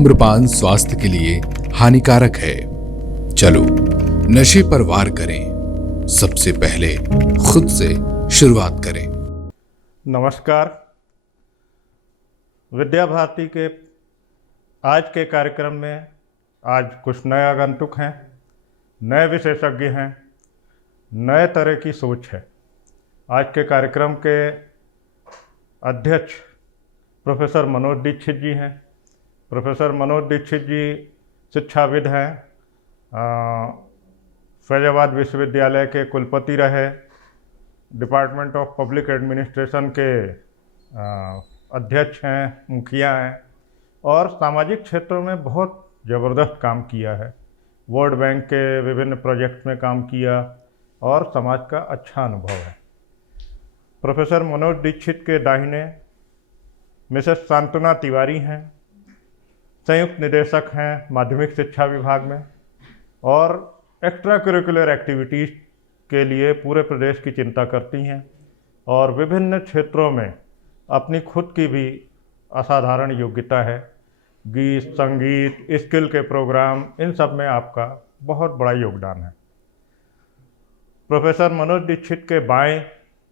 धूम्रपान स्वास्थ्य के लिए हानिकारक है। चलो नशे पर वार करें। सबसे पहले खुद से शुरुआत करें। नमस्कार। विद्या भारती के आज के कार्यक्रम में आज कुछ नए आगंतुक हैं, नए विशेषज्ञ हैं, नए तरह की सोच है। आज के कार्यक्रम के अध्यक्ष प्रोफेसर मनोज दीक्षित जी हैं। प्रोफेसर मनोज दीक्षित जी शिक्षाविद हैं, फैजाबाद विश्वविद्यालय के कुलपति रहे, डिपार्टमेंट ऑफ पब्लिक एडमिनिस्ट्रेशन के अध्यक्ष हैं, मुखिया हैं और सामाजिक क्षेत्रों में बहुत ज़बरदस्त काम किया है। वर्ल्ड बैंक के विभिन्न प्रोजेक्ट्स में काम किया और समाज का अच्छा अनुभव है। प्रोफेसर मनोज दीक्षित के दाहिने मिसेस सांत्वना तिवारी हैं, संयुक्त निदेशक हैं माध्यमिक शिक्षा विभाग में और एक्स्ट्रा करिकुलर एक्टिविटीज़ के लिए पूरे प्रदेश की चिंता करती हैं और विभिन्न क्षेत्रों में अपनी खुद की भी असाधारण योग्यता है। गीत, संगीत, स्किल के प्रोग्राम, इन सब में आपका बहुत बड़ा योगदान है। प्रोफेसर मनोज दीक्षित के बाएं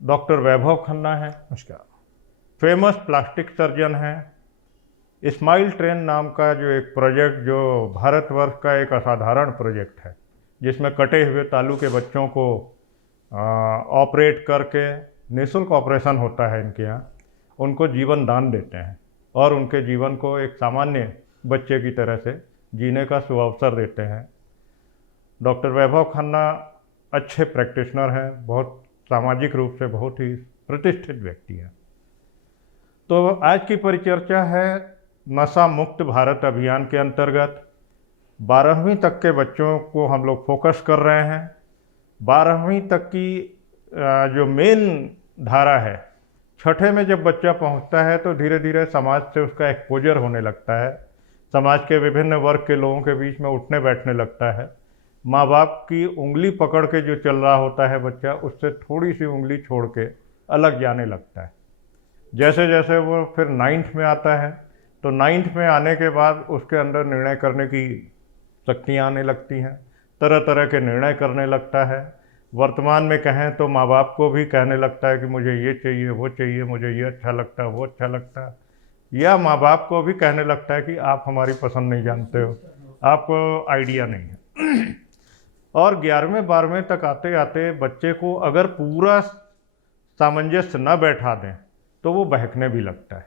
डॉक्टर वैभव खन्ना हैं। नमस्कार। फेमस प्लास्टिक सर्जन हैं। स्माइल ट्रेन नाम का जो एक प्रोजेक्ट, जो भारतवर्ष का एक असाधारण प्रोजेक्ट है, जिसमें कटे हुए तालू के बच्चों को ऑपरेट करके निःशुल्क ऑपरेशन होता है इनके यहाँ, उनको जीवन दान देते हैं और उनके जीवन को एक सामान्य बच्चे की तरह से जीने का सुअवसर देते हैं। डॉक्टर वैभव खन्ना अच्छे प्रैक्टिशनर हैं, बहुत सामाजिक रूप से बहुत ही प्रतिष्ठित व्यक्ति हैं। तो आज की परिचर्चा है नशा मुक्त भारत अभियान के अंतर्गत 12वीं तक के बच्चों को हम लोग फोकस कर रहे हैं। 12वीं तक की जो मेन धारा है, छठे में जब बच्चा पहुंचता है तो धीरे धीरे समाज से उसका एक्सपोजर होने लगता है, समाज के विभिन्न वर्ग के लोगों के बीच में उठने बैठने लगता है। माँ बाप की उंगली पकड़ के जो चल रहा होता है बच्चा, उससे थोड़ी सी उंगली छोड़ के अलग जाने लगता है। जैसे जैसे वो फिर 9th में आता है तो 9th में आने के बाद उसके अंदर निर्णय करने की शक्तियाँ आने लगती हैं, तरह तरह के निर्णय करने लगता है। वर्तमान में कहें तो माँ बाप को भी कहने लगता है कि मुझे ये चाहिए, वो चाहिए, मुझे ये अच्छा लगता है, वो अच्छा लगता है, या माँ बाप को भी कहने लगता है कि आप हमारी पसंद नहीं जानते हो, आपको आइडिया नहीं है। और 11वें 12वें तक आते आते बच्चे को अगर पूरा सामंजस्य न बैठा दें तो वो बहकने भी लगता है।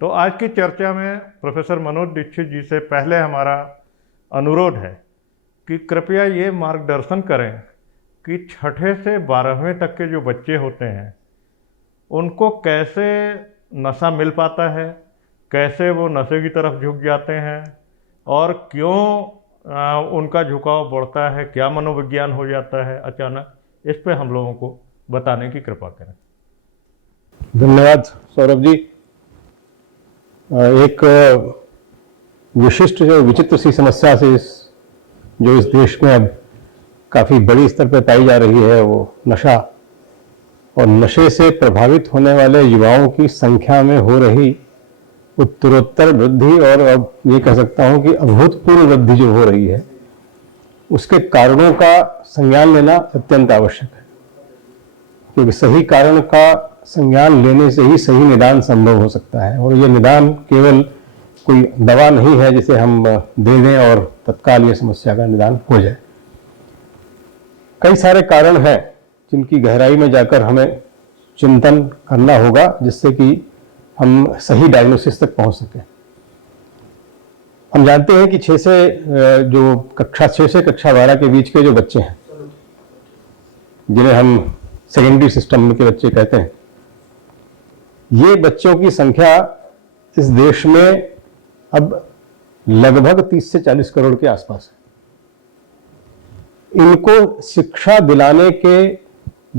तो आज की चर्चा में प्रोफेसर मनोज दीक्षित जी से पहले हमारा अनुरोध है कि कृपया ये मार्गदर्शन करें कि छठे से 12वें तक के जो बच्चे होते हैं उनको कैसे नशा मिल पाता है, कैसे वो नशे की तरफ झुक जाते हैं और क्यों उनका झुकाव बढ़ता है, क्या मनोविज्ञान हो जाता है अचानक, इस पे हम लोगों को बताने की कृपा करें। धन्यवाद सौरभ जी। एक विशिष्ट जो विचित्र सी समस्या से जो इस देश में अब काफ़ी बड़ी स्तर पर पाई जा रही है, वो नशा और नशे से प्रभावित होने वाले युवाओं की संख्या में हो रही उत्तरोत्तर वृद्धि, और अब ये कह सकता हूँ कि अभूतपूर्व वृद्धि जो हो रही है, उसके कारणों का संज्ञान लेना अत्यंत आवश्यक है। क्योंकि सही कारण का संज्ञान लेने से ही सही निदान संभव हो सकता है, और ये निदान केवल कोई दवा नहीं है जिसे हम दे दें और तत्काल ये समस्या का निदान हो जाए। कई सारे कारण हैं जिनकी गहराई में जाकर हमें चिंतन करना होगा, जिससे कि हम सही डायग्नोसिस तक पहुंच सकें। हम जानते हैं कि 6 से कक्षा 12 के बीच के जो बच्चे हैं, जिन्हें हम सेकेंडरी सिस्टम के बच्चे कहते हैं, ये बच्चों की संख्या इस देश में अब लगभग 30 से 40 करोड़ के आसपास है। इनको शिक्षा दिलाने के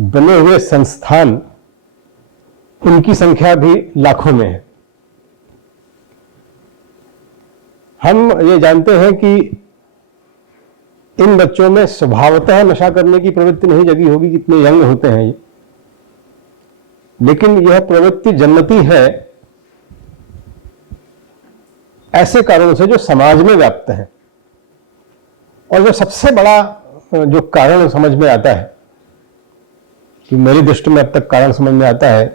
बने हुए संस्थान, उनकी संख्या भी लाखों में है। हम ये जानते हैं कि इन बच्चों में स्वभावतः नशा करने की प्रवृत्ति नहीं जगी होगी, कितने यंग होते हैं ये, लेकिन यह प्रवृत्ति जन्मती है ऐसे कारणों से जो समाज में व्याप्त हैं। और जो सबसे बड़ा जो कारण समझ में आता है, कि मेरी दृष्टि में अब तक कारण समझ में आता है,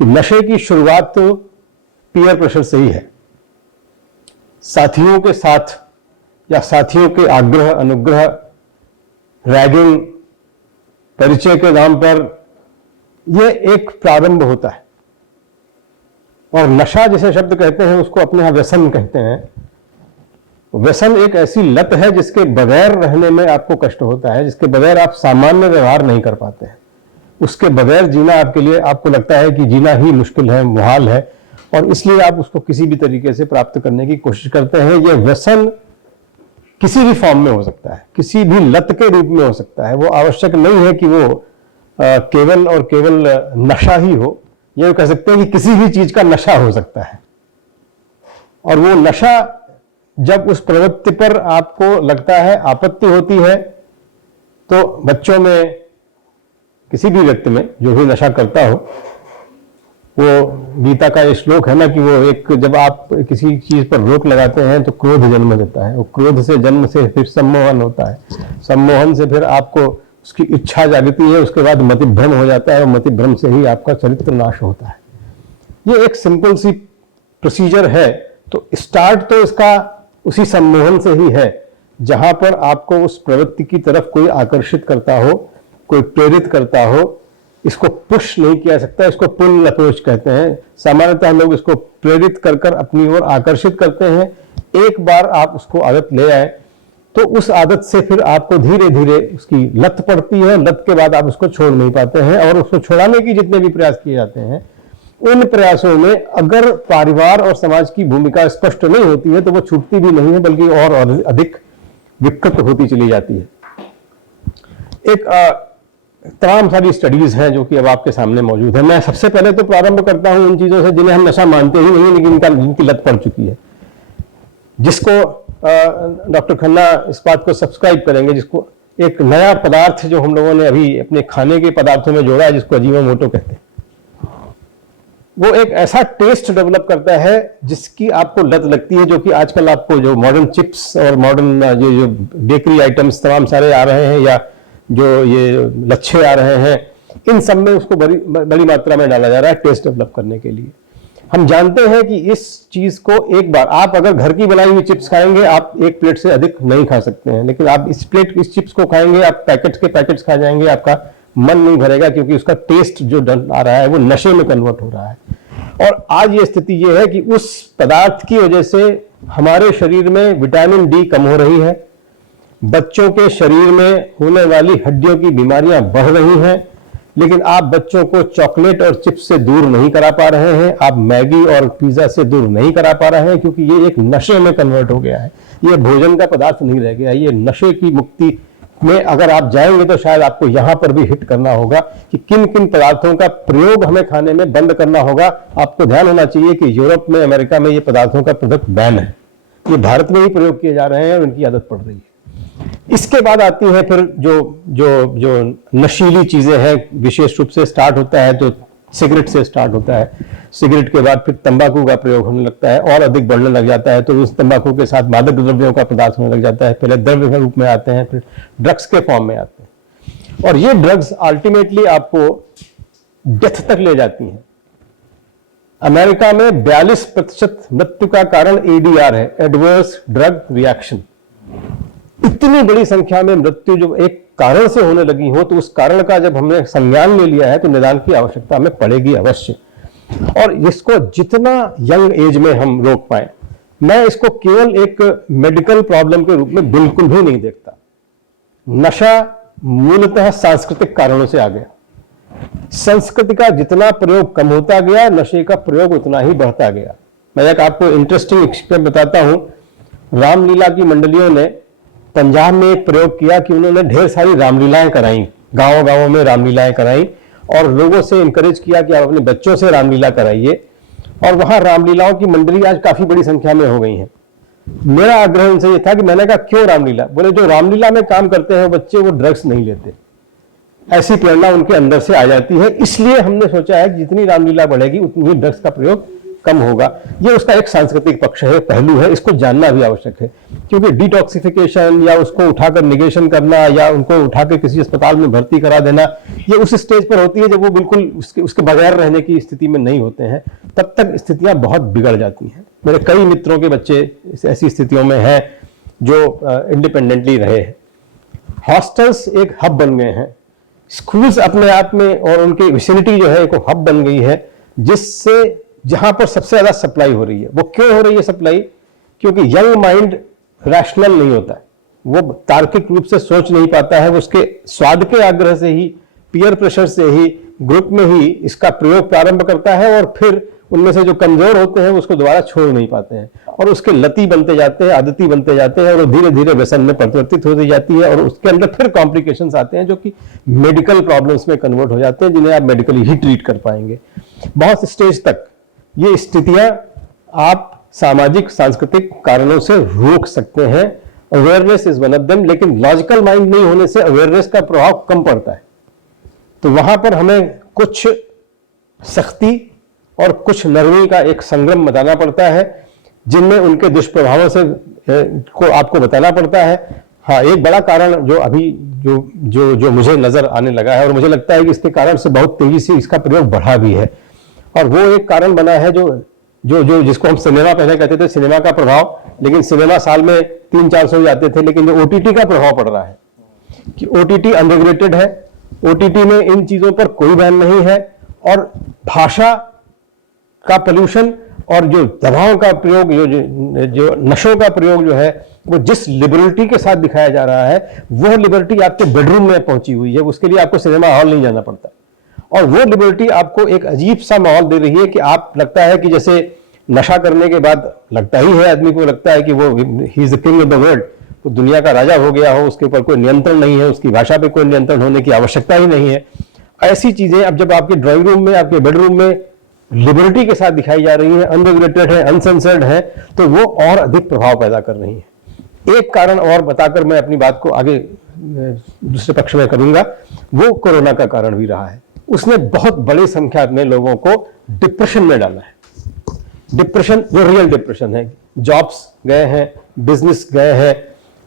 कि नशे की शुरुआत तो पीयर प्रेशर से ही है। साथियों के साथ या साथियों के आग्रह, अनुग्रह, रैगिंग, परिचय के नाम पर यह एक प्रारंभ होता है। और नशा जिसे शब्द कहते हैं उसको अपने यहां व्यसन कहते हैं। व्यसन एक ऐसी लत है जिसके बगैर रहने में आपको कष्ट होता है, जिसके बगैर आप सामान्य व्यवहार नहीं कर पाते हैं। उसके बगैर जीना आपके लिए, आपको लगता है कि जीना ही मुश्किल है, मुहाल है, और इसलिए आप उसको किसी भी तरीके से प्राप्त करने की कोशिश करते हैं। यह व्यसन किसी भी फॉर्म में हो सकता है, किसी भी लत के रूप में हो सकता है। वो आवश्यक नहीं है कि वो केवल और केवल नशा ही हो। यह कह सकते हैं कि किसी भी चीज का नशा हो सकता है। और वो नशा जब उस प्रवृत्ति पर आपको लगता है, आपत्ति होती है, तो बच्चों में, किसी भी व्यक्ति में जो भी नशा करता हो, वो गीता का ये श्लोक है ना कि वो एक, जब आप किसी चीज पर रोक लगाते हैं तो क्रोध जन्म देता है। वो क्रोध से जन्म से फिर सम्मोहन होता है, सम्मोहन से फिर आपको उसकी इच्छा जागती है, उसके बाद मतिभ्रम हो जाता है, और मतिभ्रम से ही आपका चरित्र नाश होता है। ये एक सिंपल सी प्रोसीजर है। तो स्टार्ट तो इसका उसी सम्मोहन से ही है, जहां पर आपको उस प्रवृत्ति की तरफ कोई आकर्षित करता हो, कोई प्रेरित करता हो। इसको पुश नहीं किया सकता, इसको पुल अप्रोच कहते हैं। सामान्यतः लोग इसको प्रेरित कर कर अपनी ओर आकर्षित करते हैं। एक बार आप उसको आदत ले आए तो उस आदत से फिर आपको धीरे धीरे उसकी लत पड़ती है। लत के बाद आप उसको छोड़ नहीं पाते हैं, और उसको छुड़ाने की जितने भी प्रयास किए जाते हैं, उन प्रयासों में अगर परिवार और समाज की भूमिका स्पष्ट नहीं होती है तो वो छूटती भी नहीं है, बल्कि और अधिक विकृत होती चली जाती है। एक तमाम सारी स्टडीज हैं जो कि अब आपके सामने मौजूद है। मैं सबसे पहले तो प्रारंभ करता हूं उन चीजों से जिन्हें हम नशा मानते ही नहीं, लेकिन जिनकी लत पड़ चुकी है, जिसको डॉक्टर खन्ना इस बात को सब्सक्राइब करेंगे, जिसको एक नया पदार्थ जो हम लोगों ने अभी अपने खाने के पदार्थों में जोड़ा है, जिसको अजीनोमोटो कहते हैं। वो एक ऐसा टेस्ट डेवलप करता है जिसकी आपको लत लगती है, जो कि आजकल आपको जो मॉडर्न चिप्स और मॉडर्न जो बेकरी आइटम्स तमाम सारे आ रहे हैं, या जो ये लच्छे आ रहे हैं, इन सब में उसको बड़ी मात्रा में डाला जा रहा है टेस्ट डेवलप करने के लिए। हम जानते हैं कि इस चीज को एक बार आप अगर घर की बनाई हुई चिप्स खाएंगे, आप एक प्लेट से अधिक नहीं खा सकते हैं, लेकिन आप इस चिप्स को खाएंगे, आप पैकेट्स के पैकेट्स खा जाएंगे, आपका मन नहीं भरेगा, क्योंकि उसका टेस्ट जो आ रहा है वो नशे में कन्वर्ट हो रहा है। और आज ये स्थिति ये है कि उस पदार्थ की वजह से हमारे शरीर में विटामिन डी कम हो रही है, बच्चों के शरीर में होने वाली हड्डियों की बीमारियां बढ़ रही हैं, लेकिन आप बच्चों को चॉकलेट और चिप्स से दूर नहीं करा पा रहे हैं, आप मैगी और पिज्जा से दूर नहीं करा पा रहे हैं, क्योंकि ये एक नशे में कन्वर्ट हो गया है। ये भोजन का पदार्थ नहीं रह गया, ये नशे की मुक्ति में अगर आप जाएंगे तो शायद आपको यहां पर भी हिट करना होगा कि किन किन पदार्थों का प्रयोग हमें खाने में बंद करना होगा। आपको ध्यान होना चाहिए कि यूरोप में, अमेरिका में ये पदार्थों का प्रोडक्ट बैन है, ये भारत में ही प्रयोग किए जा रहे हैं और इनकी आदत पड़ रही है। इसके बाद आती है फिर जो जो जो नशीली चीजें हैं, विशेष रूप से स्टार्ट होता है तो सिगरेट से स्टार्ट होता है। सिगरेट के बाद फिर तंबाकू का प्रयोग होने लगता है और अधिक बढ़ने लग जाता है, तो उस तंबाकू के साथ मादक द्रव्यों का पदार्थ होने लग जाता है। पहले द्रव्य के रूप में आते हैं, फिर ड्रग्स के फॉर्म में आते हैं, और ये ड्रग्स अल्टीमेटली आपको डेथ तक ले जाती हैं। अमेरिका में 42% मृत्यु का कारण एडीआर है, एडवर्स ड्रग रिएक्शन। इतनी बड़ी संख्या में मृत्यु जो एक कारण से होने लगी हो, तो उस कारण का जब हमने संज्ञान ले लिया है तो निदान की आवश्यकता हमें पड़ेगी अवश्य। और इसको जितना यंग एज में हम रोक पाए, मैं इसको केवल एक मेडिकल प्रॉब्लम के रूप में बिल्कुल भी नहीं देखता। नशा मूलतः सांस्कृतिक कारणों से आ गया। संस्कृति का जितना प्रयोग कम होता गया, नशे का प्रयोग उतना ही बढ़ता गया। मैं एक आपको इंटरेस्टिंग एक्सपीरियंस बताता हूं। रामलीला की मंडलियों ने पंजाब में एक प्रयोग किया कि उन्होंने ढेर सारी रामलीलाएं कराई, गांव गांवों में रामलीलाएं कराई, और लोगों से इंकरेज किया कि आप अपने बच्चों से रामलीला कराइए। और वहां रामलीलाओं की मंडली आज काफी बड़ी संख्या में हो गई है। मेरा आग्रह उनसे ये था कि मैंने कहा क्यों रामलीला? बोले जो रामलीला में काम करते हैं बच्चे, वो ड्रग्स नहीं लेते, ऐसी प्रेरणा उनके अंदर से आ जाती है। इसलिए हमने सोचा है कि जितनी रामलीला बढ़ेगी उतनी ही ड्रग्स का प्रयोग कम होगा। ये उसका एक सांस्कृतिक पक्ष है, पहलू है, इसको जानना भी आवश्यक है। क्योंकि डिटॉक्सिफिकेशन या उसको उठाकर निगेशन करना या उनको उठाकर किसी अस्पताल में भर्ती करा देना, ये उस स्टेज पर होती है जब वो बिल्कुल उसके बगैर रहने की स्थिति में नहीं होते हैं, तब तक स्थितियां बहुत बिगड़ जाती हैं। मेरे कई मित्रों के बच्चे ऐसी स्थितियों में हैं जो इंडिपेंडेंटली रहे हैं। हॉस्टल्स एक हब बन गए हैं, स्कूल्स अपने आप में और उनकी विसिनिटी जो है एक हब बन गई है, जिससे जहां पर सबसे ज्यादा सप्लाई हो रही है। वो क्यों हो रही है सप्लाई? क्योंकि यंग माइंड रैशनल नहीं होता है, वो तार्किक रूप से सोच नहीं पाता है, वो उसके स्वाद के आग्रह से ही, पीयर प्रेशर से ही, ग्रुप में ही इसका प्रयोग प्रारंभ करता है और फिर उनमें से जो कमजोर होते हैं उसको दोबारा छोड़ नहीं पाते हैं और उसके लती बनते जाते हैं, आदती बनते जाते हैं और धीरे धीरे व्यसन में परिवर्तित होती जाती है और उसके अंदर फिर कॉम्प्लिकेशंस आते हैं जो कि मेडिकल प्रॉब्लम्स में कन्वर्ट हो जाते हैं, जिन्हें आप मेडिकली ही ट्रीट कर पाएंगे। बहुत स्टेज तक ये स्थितियां आप सामाजिक सांस्कृतिक कारणों से रोक सकते हैं। Awareness is one of them, लेकिन लॉजिकल माइंड नहीं होने से अवेयरनेस का प्रभाव कम पड़ता है। तो वहां पर हमें कुछ सख्ती और कुछ नरमी का एक संग्राम बताना पड़ता है, जिनमें उनके दुष्प्रभावों से को आपको बताना पड़ता है। हाँ, एक बड़ा कारण जो अभी जो मुझे नजर आने लगा है और मुझे लगता है कि इसके कारण से बहुत तेजी से इसका प्रयोग बढ़ा भी है, और वो एक कारण बना है जो जिसको हम सिनेमा पहले कहते थे, सिनेमा का प्रभाव। लेकिन सिनेमा साल में 300-400 जाते थे, लेकिन जो ओटीटी का प्रभाव पड़ रहा है कि ओटीटी अनरेगुलेटेड है, ओटीटी में इन चीजों पर कोई बैन नहीं है और भाषा का पोल्यूशन और जो दवाओं का प्रयोग, जो नशों का प्रयोग जो है, वो जिस लिबर्टी के साथ दिखाया जा रहा है, वो लिबर्टी आपके बेडरूम में पहुंची हुई है। उसके लिए आपको सिनेमा हॉल नहीं जाना पड़ता और वो लिबर्टी आपको एक अजीब सा माहौल दे रही है कि आप, लगता है कि जैसे नशा करने के बाद लगता ही है, आदमी को लगता है कि वो he is the king of the world, तो दुनिया का राजा हो गया हो, उसके ऊपर कोई नियंत्रण नहीं है, उसकी भाषा पे कोई नियंत्रण होने की आवश्यकता ही नहीं है। ऐसी चीजें अब जब आपके ड्राइंग रूम में, आपके बेडरूम में लिबर्टी के साथ दिखाई जा रही है, अनरेगुलेटेड है, अनसेंसर्ड है, तो वो और अधिक प्रभाव पैदा कर रही है। एक कारण और बताकर मैं अपनी बात को आगे दूसरे पक्ष में करूंगा, वो कोरोना का कारण भी रहा है। उसने बहुत बड़ी संख्या में लोगों को डिप्रेशन में डाला है। डिप्रेशन जो रियल डिप्रेशन है, जॉब्स गए हैं, बिजनेस गए हैं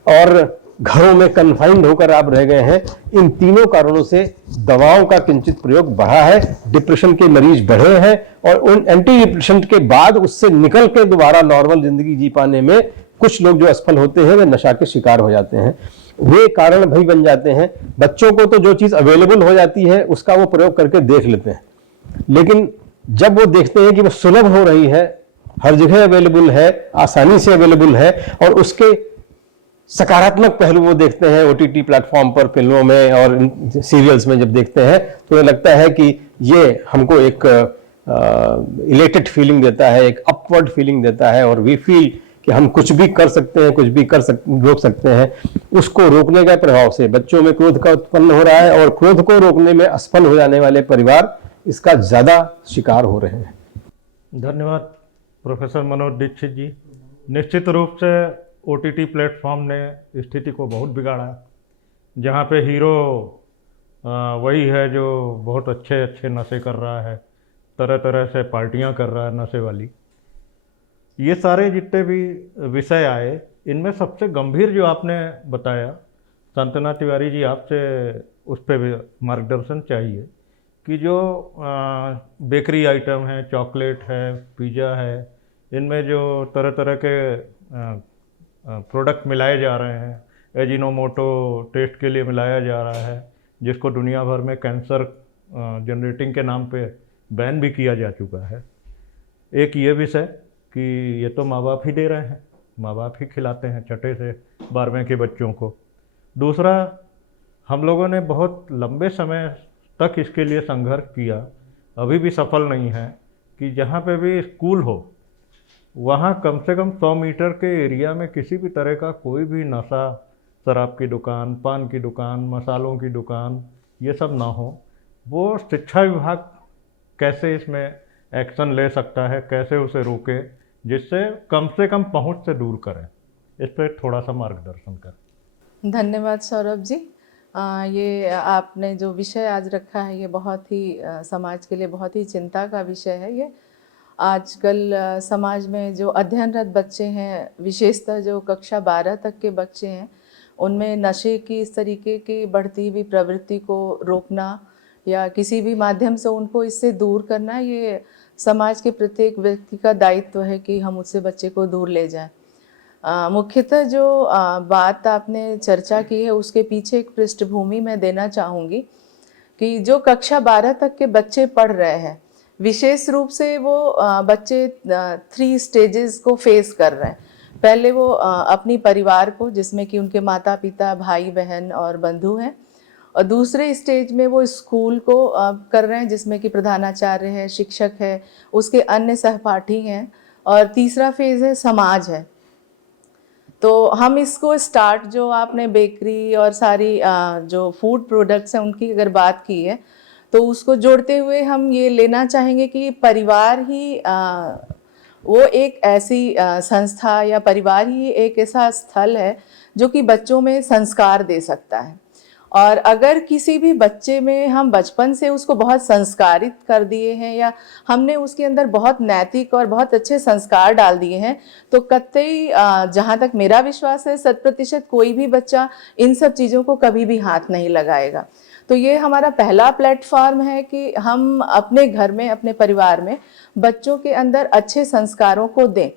और घरों में कन्फाइंड होकर आप रह गए हैं। इन तीनों कारणों से दवाओं का किंचित प्रयोग बढ़ा है, डिप्रेशन के मरीज बढ़े हैं और उन एंटी डिप्रेशन के बाद उससे निकल के दोबारा नॉर्मल जिंदगी जी पाने में कुछ लोग जो असफल होते हैं वे नशा के शिकार हो जाते हैं। वे कारण भाई बन जाते हैं। बच्चों को तो जो चीज अवेलेबल हो जाती है उसका वो प्रयोग करके देख लेते हैं, लेकिन जब वो देखते हैं कि वो सुलभ हो रही है, हर जगह अवेलेबल है, आसानी से अवेलेबल है और उसके सकारात्मक पहलू वो देखते हैं ओटीटी प्लेटफॉर्म पर, फिल्मों में और सीरियल्स में जब देखते हैं, तो उन्हें लगता है कि ये हमको एक इलेटेड फीलिंग देता है, एक अपवर्ड फीलिंग देता है और वी फील कि हम कुछ भी कर सकते हैं, कुछ भी रोक सकते हैं। उसको रोकने का प्रभाव से बच्चों में क्रोध का उत्पन्न हो रहा है और क्रोध को रोकने में असफल हो जाने वाले परिवार इसका ज्यादा शिकार हो रहे हैं। धन्यवाद प्रोफेसर मनोज दीक्षित जी। निश्चित रूप से ओटीटी प्लेटफॉर्म ने स्थिति को बहुत बिगाड़ा, जहाँ पे हीरो वही है जो बहुत अच्छे अच्छे नशे कर रहा है, तरह तरह से पार्टियां कर रहा है नशे वाली। ये सारे जितने भी विषय आए, इनमें सबसे गंभीर जो आपने बताया, सांतना तिवारी जी आपसे उस पर भी मार्गदर्शन चाहिए कि जो बेकरी आइटम है, चॉकलेट है, पिज़्ज़ा है, इनमें जो तरह तरह के प्रोडक्ट मिलाए जा रहे हैं, एजिनोमोटो टेस्ट के लिए मिलाया जा रहा है, जिसको दुनिया भर में कैंसर जनरेटिंग के नाम पे बैन भी किया जा चुका है। एक ये विषय कि ये तो माँ बाप ही दे रहे हैं, माँ बाप ही खिलाते हैं छठे से 12वें के बच्चों को। दूसरा, हम लोगों ने बहुत लंबे समय तक इसके लिए संघर्ष किया, अभी भी सफल नहीं है कि जहाँ पे भी स्कूल हो वहाँ कम से कम 100 मीटर के एरिया में किसी भी तरह का कोई भी नशा, शराब की दुकान, पान की दुकान, मसालों की दुकान, ये सब ना हो। वो शिक्षा विभाग कैसे इसमें एक्शन ले सकता है, कैसे उसे रोके, जिससे कम से कम पहुंच से दूर करें, इस पर थोड़ा सा मार्गदर्शन करें। धन्यवाद सौरभ जी। ये आपने जो विषय आज रखा है ये बहुत ही समाज के लिए बहुत ही चिंता का विषय है ये। आजकल समाज में जो अध्ययनरत बच्चे हैं, विशेषतः जो कक्षा 12 तक के बच्चे हैं, उनमें नशे की इस तरीके की बढ़ती हुई प्रवृत्ति को रोकना या किसी भी माध्यम से उनको इससे दूर करना, ये समाज के प्रत्येक व्यक्ति का दायित्व है कि हम उससे बच्चे को दूर ले जाएं। मुख्यतः जो बात आपने चर्चा की है, उसके पीछे एक पृष्ठभूमि मैं देना चाहूँगी कि जो कक्षा 12 तक के बच्चे पढ़ रहे हैं, विशेष रूप से वो बच्चे 3 स्टेजेस को फेस कर रहे हैं। पहले वो अपनी परिवार को, जिसमें कि उनके माता पिता, भाई बहन और बंधु हैं, और दूसरे स्टेज में वो स्कूल को कर रहे हैं, जिसमें कि प्रधानाचार्य है, शिक्षक है, उसके अन्य सहपाठी हैं, और तीसरा फेज़ है समाज है। तो हम इसको स्टार्ट, जो आपने बेकरी और सारी जो फूड प्रोडक्ट्स हैं उनकी अगर बात की है, तो उसको जोड़ते हुए हम ये लेना चाहेंगे कि परिवार ही वो एक ऐसी संस्था या परिवार ही एक ऐसा स्थल है जो कि बच्चों में संस्कार दे सकता है। और अगर किसी भी बच्चे में हम बचपन से उसको बहुत संस्कारित कर दिए हैं या हमने उसके अंदर बहुत नैतिक और बहुत अच्छे संस्कार डाल दिए हैं, तो कतई जहाँ तक मेरा विश्वास है 100% कोई भी बच्चा इन सब चीज़ों को कभी भी हाथ नहीं लगाएगा। तो ये हमारा पहला प्लेटफॉर्म है कि हम अपने घर में, अपने परिवार में बच्चों के अंदर अच्छे संस्कारों को दें।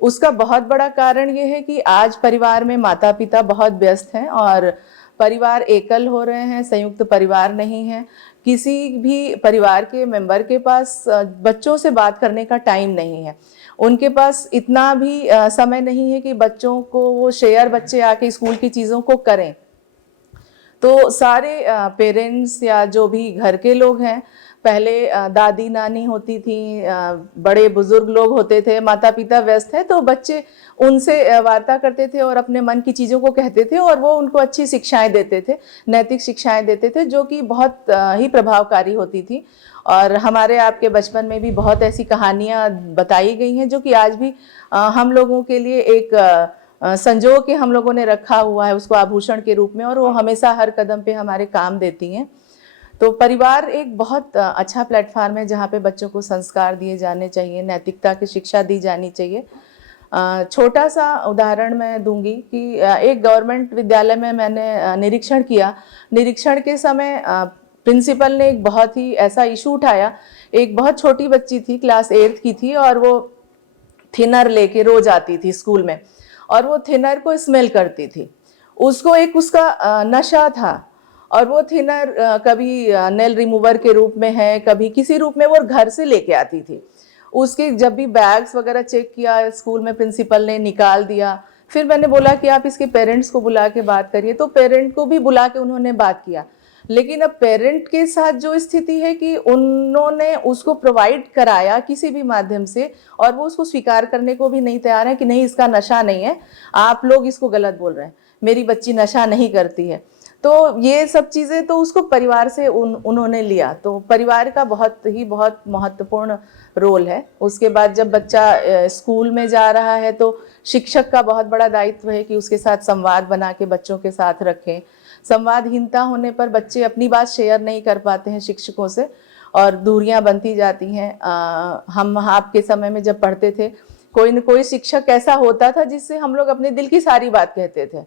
उसका बहुत बड़ा कारण ये है कि आज परिवार में माता पिता बहुत व्यस्त हैं और परिवार एकल हो रहे हैं, संयुक्त परिवार नहीं है। किसी भी परिवार के मेंबर के पास बच्चों से बात करने का टाइम नहीं है, उनके पास इतना भी समय नहीं है कि बच्चों को वो शेयर, बच्चे आके स्कूल की चीज़ों को करें। तो सारे पेरेंट्स या जो भी घर के लोग हैं, पहले दादी नानी होती थी, बड़े बुजुर्ग लोग होते थे, माता पिता व्यस्त है, तो बच्चे उनसे वार्ता करते थे और अपने मन की चीज़ों को कहते थे और वो उनको अच्छी शिक्षाएं देते थे, नैतिक शिक्षाएं देते थे, जो कि बहुत ही प्रभावकारी होती थी। और हमारे आपके बचपन में भी बहुत ऐसी कहानियाँ बताई गई हैं जो कि आज भी हम लोगों के लिए एक संजो के हम लोगों ने रखा हुआ है उसको आभूषण के रूप में, और वो हमेशा हर कदम पे हमारे काम देती हैं। तो परिवार एक बहुत अच्छा प्लेटफार्म है जहाँ पे बच्चों को संस्कार दिए जाने चाहिए, नैतिकता की शिक्षा दी जानी चाहिए। छोटा सा उदाहरण मैं दूंगी कि एक गवर्नमेंट विद्यालय में मैंने निरीक्षण किया। निरीक्षण के समय प्रिंसिपल ने एक बहुत ही ऐसा इशू उठाया। एक बहुत छोटी बच्ची थी, क्लास 8 की थी, और वो थिनर लेके रोज आती थी स्कूल में, और वो थिनर को स्मेल करती थी। उसको एक उसका नशा था, और वो थिनर कभी नेल रिमूवर के रूप में है, कभी किसी रूप में वो घर से लेके आती थी। उसके जब भी बैग्स वगैरह चेक किया स्कूल में, प्रिंसिपल ने निकाल दिया। फिर मैंने बोला कि आप इसके पेरेंट्स को बुला के बात करिए, तो पेरेंट को भी बुला के उन्होंने बात किया। लेकिन अब पेरेंट के साथ जो स्थिति है कि उन्होंने उसको प्रोवाइड कराया किसी भी माध्यम से, और वो उसको स्वीकार करने को भी नहीं तैयार है कि नहीं, इसका नशा नहीं है, आप लोग इसको गलत बोल रहे हैं, मेरी बच्ची नशा नहीं करती है। तो ये सब चीज़ें तो उसको परिवार से उन्होंने लिया। तो परिवार का बहुत महत्वपूर्ण रोल है। उसके बाद जब बच्चा स्कूल में जा रहा है तो शिक्षक का बहुत बड़ा दायित्व है कि उसके साथ संवाद बना के बच्चों के साथ रखें। संवादहीनता होने पर बच्चे अपनी बात शेयर नहीं कर पाते हैं शिक्षकों से, और दूरियां बनती जाती हैं। हम आपके समय में जब पढ़ते थे, कोई न कोई शिक्षक ऐसा होता था जिससे हम लोग अपने दिल की सारी बात कहते थे,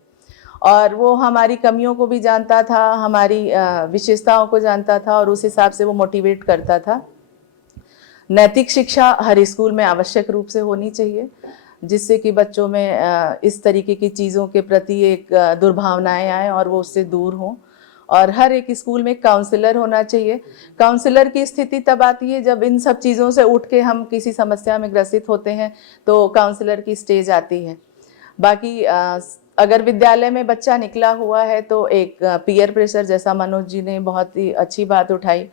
और वो हमारी कमियों को भी जानता था, हमारी विशेषताओं को जानता था, और उस हिसाब से वो मोटिवेट करता था। नैतिक शिक्षा हर स्कूल में आवश्यक रूप से होनी चाहिए, जिससे कि बच्चों में इस तरीके की चीज़ों के प्रति एक दुर्भावनाएं आए और वो उससे दूर हों। और हर एक स्कूल में काउंसलर होना चाहिए। काउंसलर की स्थिति तब आती है जब इन सब चीज़ों से उठ के हम किसी समस्या में ग्रसित होते हैं, तो काउंसलर की स्टेज आती है। बाकी अगर विद्यालय में बच्चा निकला हुआ है तो एक पीयर प्रेशर, जैसा मनोज जी ने बहुत ही अच्छी बात उठाई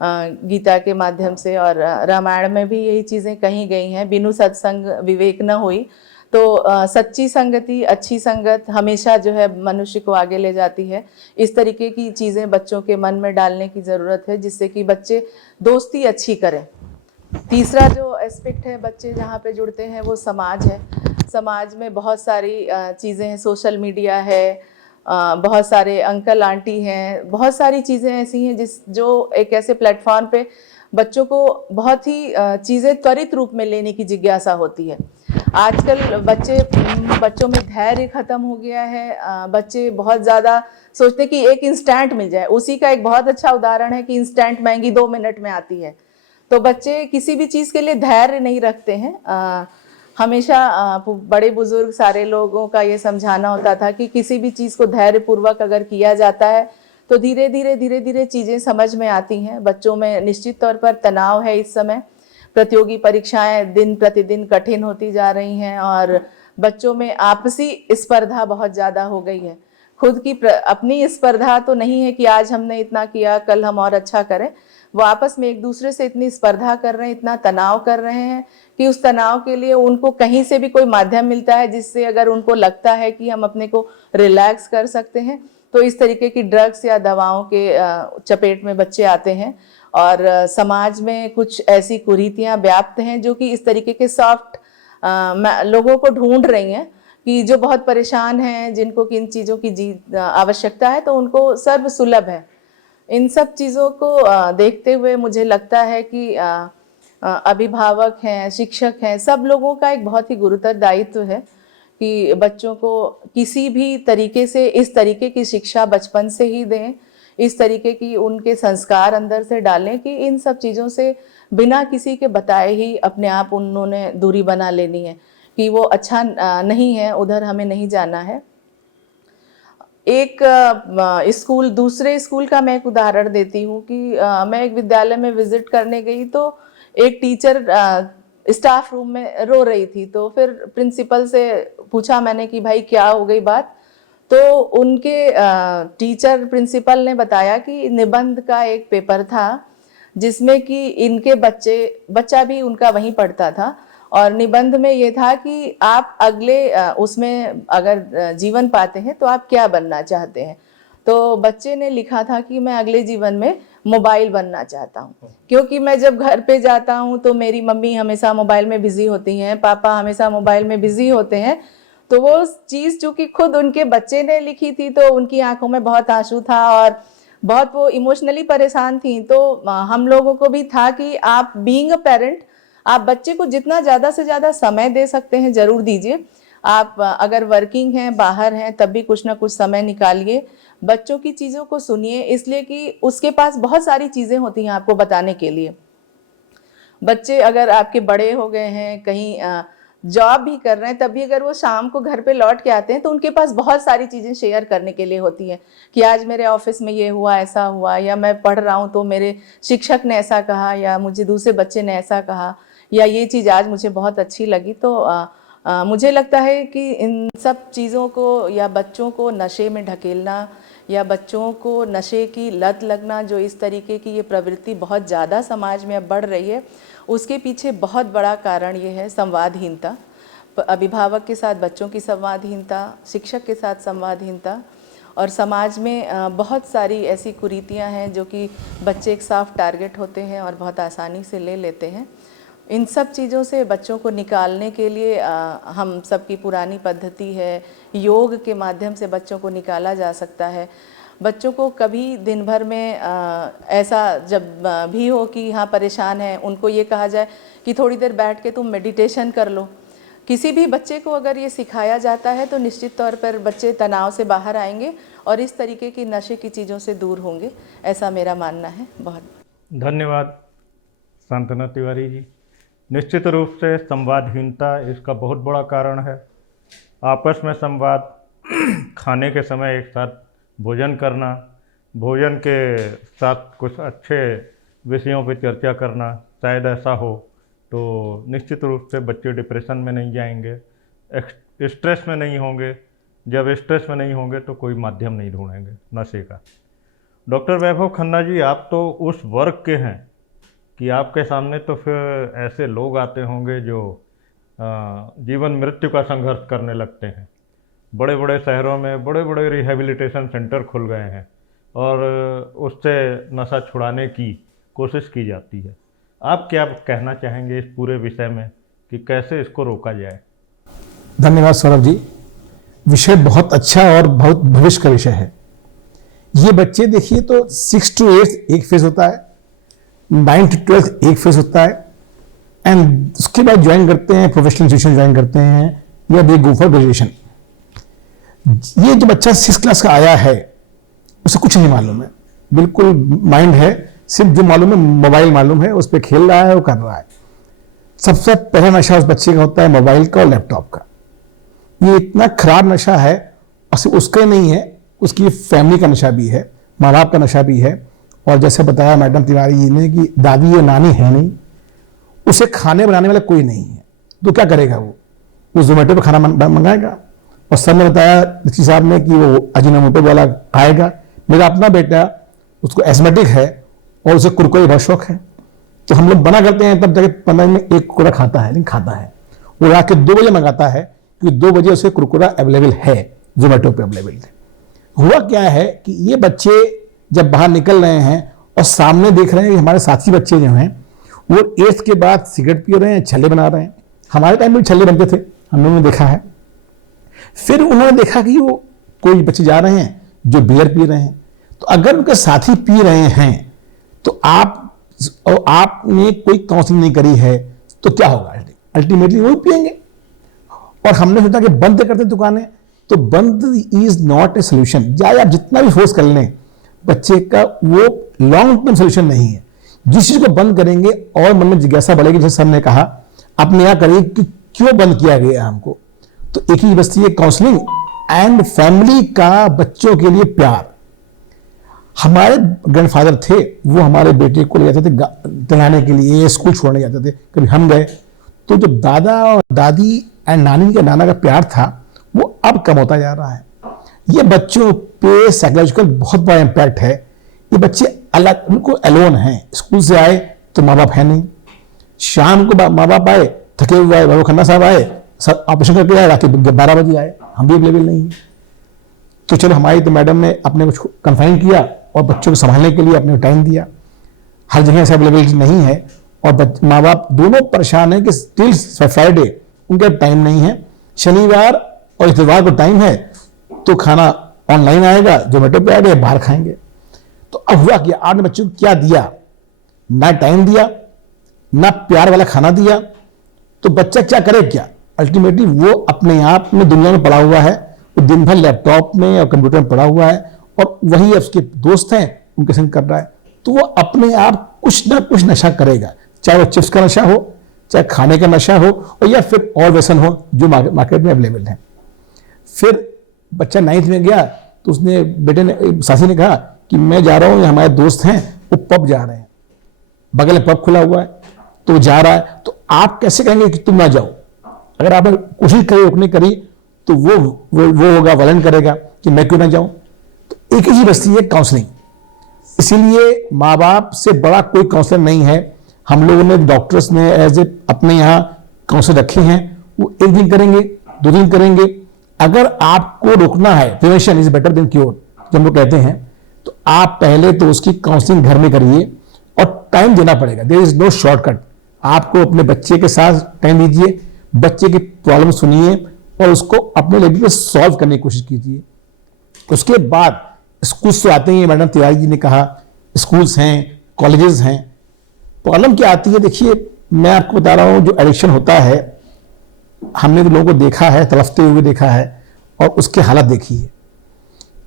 गीता के माध्यम से, और रामायण में भी यही चीज़ें कही गई हैं, बिनु सत्संग विवेक न होई। तो सच्ची संगति, अच्छी संगत हमेशा जो है मनुष्य को आगे ले जाती है। इस तरीके की चीज़ें बच्चों के मन में डालने की ज़रूरत है, जिससे कि बच्चे दोस्ती अच्छी करें। तीसरा जो एस्पेक्ट है, बच्चे जहाँ पे जुड़ते हैं, वो समाज है। समाज में बहुत सारी चीज़ें हैं, सोशल मीडिया है, बहुत सारे अंकल आंटी हैं, बहुत सारी चीज़ें ऐसी हैं जो एक ऐसे प्लेटफॉर्म पे बच्चों को बहुत ही चीज़ें त्वरित रूप में लेने की जिज्ञासा होती है। आजकल बच्चों में धैर्य खत्म हो गया है। बच्चे बहुत ज़्यादा सोचते कि एक इंस्टेंट मिल जाए। उसी का एक बहुत अच्छा उदाहरण है कि इंस्टेंट मैगी 2 मिनट में आती है। तो बच्चे किसी भी चीज़ के लिए धैर्य नहीं रखते हैं। हमेशा बड़े बुजुर्ग सारे लोगों का ये समझाना होता था कि किसी भी चीज़ को धैर्यपूर्वक अगर किया जाता है तो धीरे धीरे चीज़ें समझ में आती हैं। बच्चों में निश्चित तौर पर तनाव है इस समय। प्रतियोगी परीक्षाएं दिन प्रतिदिन कठिन होती जा रही हैं और बच्चों में आपसी स्पर्धा बहुत ज़्यादा हो गई है। खुद की अपनी स्पर्धा तो नहीं है कि आज हमने इतना किया कल हम और अच्छा करें। वो आपस में एक दूसरे से इतनी स्पर्धा कर रहे हैं, इतना तनाव कर रहे हैं कि उस तनाव के लिए उनको कहीं से भी कोई माध्यम मिलता है जिससे अगर उनको लगता है कि हम अपने को रिलैक्स कर सकते हैं तो इस तरीके की ड्रग्स या दवाओं के चपेट में बच्चे आते हैं। और समाज में कुछ ऐसी कुरीतियां व्याप्त हैं जो कि इस तरीके के सॉफ्ट लोगों को ढूंढ रही हैं कि जो बहुत परेशान हैं, जिनको किन चीज़ों की आवश्यकता है तो उनको सर्व सुलभ है। इन सब चीज़ों को देखते हुए मुझे लगता है कि अभिभावक हैं, शिक्षक हैं, सब लोगों का एक बहुत ही गुरुतर दायित्व है कि बच्चों को किसी भी तरीके से इस तरीके की शिक्षा बचपन से ही दें, इस तरीके की उनके संस्कार अंदर से डालें कि इन सब चीज़ों से बिना किसी के बताए ही अपने आप उन्होंने दूरी बना लेनी है कि वो अच्छा नहीं है, उधर हमें नहीं जाना है। एक स्कूल दूसरे स्कूल का मैं एक उदाहरण देती हूँ कि मैं एक विद्यालय में विजिट करने गई तो एक टीचर स्टाफ रूम में रो रही थी। तो फिर प्रिंसिपल से पूछा मैंने कि भाई क्या हो गई बात। तो उनके टीचर प्रिंसिपल ने बताया कि निबंध का एक पेपर था जिसमें कि इनके बच्चा भी उनका वहीं पढ़ता था और निबंध में ये था कि आप अगले उसमें अगर जीवन पाते हैं तो आप क्या बनना चाहते हैं। तो बच्चे ने लिखा था कि मैं अगले जीवन में मोबाइल बनना चाहता हूँ, क्योंकि मैं जब घर पे जाता हूँ तो मेरी मम्मी हमेशा मोबाइल में बिजी होती हैं, पापा हमेशा मोबाइल में बिजी होते हैं। तो वो चीज़ चूँकि खुद उनके बच्चे ने लिखी थी तो उनकी आंखों में बहुत आंसू था और बहुत वो इमोशनली परेशान थी। तो हम लोगों को भी था कि आप बीइंग अ पेरेंट आप बच्चे को जितना ज़्यादा से ज़्यादा समय दे सकते हैं ज़रूर दीजिए। आप अगर वर्किंग हैं, बाहर हैं, तब भी कुछ ना कुछ समय निकालिए, बच्चों की चीज़ों को सुनिए, इसलिए कि उसके पास बहुत सारी चीज़ें होती हैं आपको बताने के लिए। बच्चे अगर आपके बड़े हो गए हैं, कहीं जॉब भी कर रहे हैं, तभी अगर वो शाम को घर पे लौट के आते हैं तो उनके पास बहुत सारी चीज़ें शेयर करने के लिए होती हैं कि आज मेरे ऑफिस में ये हुआ, ऐसा हुआ, या मैं पढ़ रहा हूँ तो मेरे शिक्षक ने ऐसा कहा, या मुझे दूसरे बच्चे ने ऐसा कहा, या ये चीज़ आज मुझे बहुत अच्छी लगी। तो मुझे लगता है कि इन सब चीज़ों को या बच्चों को नशे में ढकेलना या बच्चों को नशे की लत लगना, जो इस तरीके की ये प्रवृत्ति बहुत ज़्यादा समाज में अब बढ़ रही है, उसके पीछे बहुत बड़ा कारण ये है संवादहीनता। अभिभावक के साथ बच्चों की संवादहीनता, शिक्षक के साथ संवादहीनता, और समाज में बहुत सारी ऐसी कुरीतियाँ हैं जो कि बच्चे एक सॉफ्ट टारगेट होते हैं और बहुत आसानी से ले लेते हैं। इन सब चीज़ों से बच्चों को निकालने के लिए हम सबकी पुरानी पद्धति है, योग के माध्यम से बच्चों को निकाला जा सकता है। बच्चों को कभी दिन भर में ऐसा जब भी हो कि हाँ परेशान है, उनको ये कहा जाए कि थोड़ी देर बैठ के तुम मेडिटेशन कर लो। किसी भी बच्चे को अगर ये सिखाया जाता है तो निश्चित तौर पर बच्चे तनाव से बाहर आएंगे और इस तरीके की नशे की चीज़ों से दूर होंगे, ऐसा मेरा मानना है। बहुत धन्यवाद शांतना तिवारी जी। निश्चित रूप से संवादहीनता इसका बहुत बड़ा कारण है। आपस में संवाद, खाने के समय एक साथ भोजन करना, भोजन के साथ कुछ अच्छे विषयों पर चर्चा करना, शायद ऐसा हो तो निश्चित रूप से बच्चे डिप्रेशन में नहीं जाएंगे, स्ट्रेस में नहीं होंगे। जब स्ट्रेस में नहीं होंगे तो कोई माध्यम नहीं ढूंढेंगे नशे का। डॉक्टर वैभव खन्ना जी, आप तो उस वर्ग के हैं कि आपके सामने तो फिर ऐसे लोग आते होंगे जो जीवन मृत्यु का संघर्ष करने लगते हैं। बड़े बड़े शहरों में बड़े बड़े रिहेबिलिटेशन सेंटर खुल गए हैं और उससे नशा छुड़ाने की कोशिश की जाती है। आप क्या कहना चाहेंगे इस पूरे विषय में कि कैसे इसको रोका जाए? धन्यवाद सौरभ जी। विषय बहुत अच्छा और बहुत भविष्य का विषय है। ये बच्चे देखिए तो 6 to 8 एक फेज होता है, 9th to 12th एक फेज होता है, एंड उसके बाद ज्वाइन करते हैं प्रोफेशनल इंस्टीट्यूशन ज्वाइन करते हैं या दे गो फॉर ग्रेजुएशन। ये जो बच्चा 6 क्लास का आया है उसे कुछ नहीं मालूम है, बिल्कुल माइंड है, सिर्फ जो मालूम है मोबाइल मालूम है, उस पर खेल रहा है, वो कर रहा है। सबसे पहला नशा उस बच्चे का होता है मोबाइल का और लैपटॉप का। ये इतना खराब नशा है, और सिर्फ उसका नहीं है, उसकी फैमिली का नशा भी है, माँ बाप का नशा भी है। और जैसे बताया मैडम तिवारी जी ने कि दादी या नानी है नहीं, उसे खाने बनाने वाला कोई नहीं है, तो क्या करेगा वो जोमेटो पे खाना मंगाएगा। और सर ने बताया ऋषि साहब ने कि वो अजीनोमोटो वाला खाएगा। मेरा अपना बेटा, उसको एस्मेटिक है और उसे कुरकुरे बहुत शौक है, तो हम लोग बना करते हैं तब जाके 15 में एक कुरकुरा खाता है, लेकिन खाता है। वो रात के 2 बजे मंगाता है क्योंकि 2 बजे उसे कुरकुरा अवेलेबल है, जोमेटो पे अवेलेबल है। हुआ क्या है कि ये बच्चे जब बाहर निकल रहे हैं और सामने देख रहे हैं कि हमारे साथी बच्चे जो हैं वो 8th के बाद सिगरेट पी रहे हैं, छल्ले बना रहे हैं। हमारे टाइम में छल्ले बनते थे, हम लोगों ने देखा है। फिर उन्होंने देखा कि वो कोई बच्चे जा रहे हैं जो बियर पी रहे हैं, तो अगर उनके साथी पी रहे हैं तो आपने कोई काउंसलिंग नहीं करी है तो क्या होगा, अल्टीमेटली वो पिएंगे। और हमने सोचा कि बंद करते दुकानें, तो बंद इज नॉट ए सोल्यूशन। चाहे आप जितना भी फोर्स कर लें बच्चे का, वो लॉन्ग टर्म सोल्यूशन नहीं है। जिस चीज को बंद करेंगे और मन में जिज्ञासा बढ़ेगी, जैसे सर ने कहा, अपने यहां करिए कि क्यों बंद किया गया हमको, तो एक ही बस्ती है काउंसलिंग एंड फैमिली का बच्चों के लिए प्यार। हमारे ग्रैंडफादर थे, वो हमारे बेटे को ले जाते थे दिलाने के लिए, स्कूल छोड़ने जाते थे, कभी हम गए, तो जो दादा और दादी एंड नानी का नाना का प्यार था वो अब कम होता जा रहा है। ये बच्चों पे साइकोलॉजिकल बहुत बड़ा इंपैक्ट है। ये बच्चे अलग, उनको अलोन हैं, स्कूल से आए तो माँ बाप है नहीं, शाम को माँ बाप आए थके हुए आए, बाबू खन्ना साहब आए, सब ऑपरेशन करके आए, रात 12 बजे आए, हम भी अवेलेबल नहीं है। तो चलो हमारी तो मैडम ने अपने को कन्फाइन किया और बच्चों को संभालने के लिए अपने टाइम दिया। हर जगह ऐसा अवेलेबिलिटी नहीं है और माँ बाप दोनों परेशान है कि स्टिल फ्राइडे उनका टाइम नहीं है, शनिवार और इतवार को टाइम है तो खाना ऑनलाइन आएगा, जोमेटो पे आएगा, बाहर खाएंगे। तो अब हुआ कि आपने बच्चों को क्या दिया, ना टाइम दिया ना प्यार वाला खाना दिया, तो बच्चा क्या करे, क्या अल्टीमेटली वो अपने आप में दुनिया में पड़ा हुआ है, वो दिन भर लैपटॉप में और कंप्यूटर में पड़ा हुआ है और वही उसके दोस्त हैं उनके संग कर रहा है, तो वो अपने आप कुछ ना कुछ नशा करेगा, चाहे वो चिप्स का नशा हो, चाहे खाने का नशा हो, और या फिर और व्यसन हो जो मार्केट में अवेलेबल है। फिर बच्चा 9th में गया तो उसने बेटे ने, साथी ने कहा कि मैं जा रहा हूँ, हमारे दोस्त हैं वो पब जा रहे हैं, बगल में पब खुला हुआ है तो जा रहा है, तो आप कैसे कहेंगे कि तुम ना जाओ। अगर आपने कोशिश करी, रोकने करी, तो वो होगा, वलन करेगा कि मैं क्यों ना जाऊं। तो एक ही बस्ती है काउंसलिंग, इसीलिए माँ बाप से बड़ा कोई काउंसलर नहीं है। हम लोगों ने, डॉक्टर्स ने एज ए अपने यहाँ काउंसलर रखे हैं, वो 1 दिन करेंगे, 2 दिन करेंगे। अगर आपको रोकना है, prevention is better than cure जब हम लोग कहते हैं, तो आप पहले तो उसकी काउंसलिंग घर में करिए और टाइम देना पड़ेगा, देयर इज नो शॉर्टकट। आपको अपने बच्चे के साथ टाइम दीजिए, बच्चे की प्रॉब्लम सुनिए और उसको अपने लेवल पे सॉल्व करने की कोशिश कीजिए। उसके बाद स्कूल से आते हैं, मैडम तिवारी जी ने कहा स्कूल्स हैं, कॉलेजेस हैं। प्रॉब्लम क्या आती है, देखिए मैं आपको बता रहा हूं, जो एडिक्शन होता है हमने तो लोगों को देखा है, तड़फते हुए देखा है और उसकी हालत देखी है।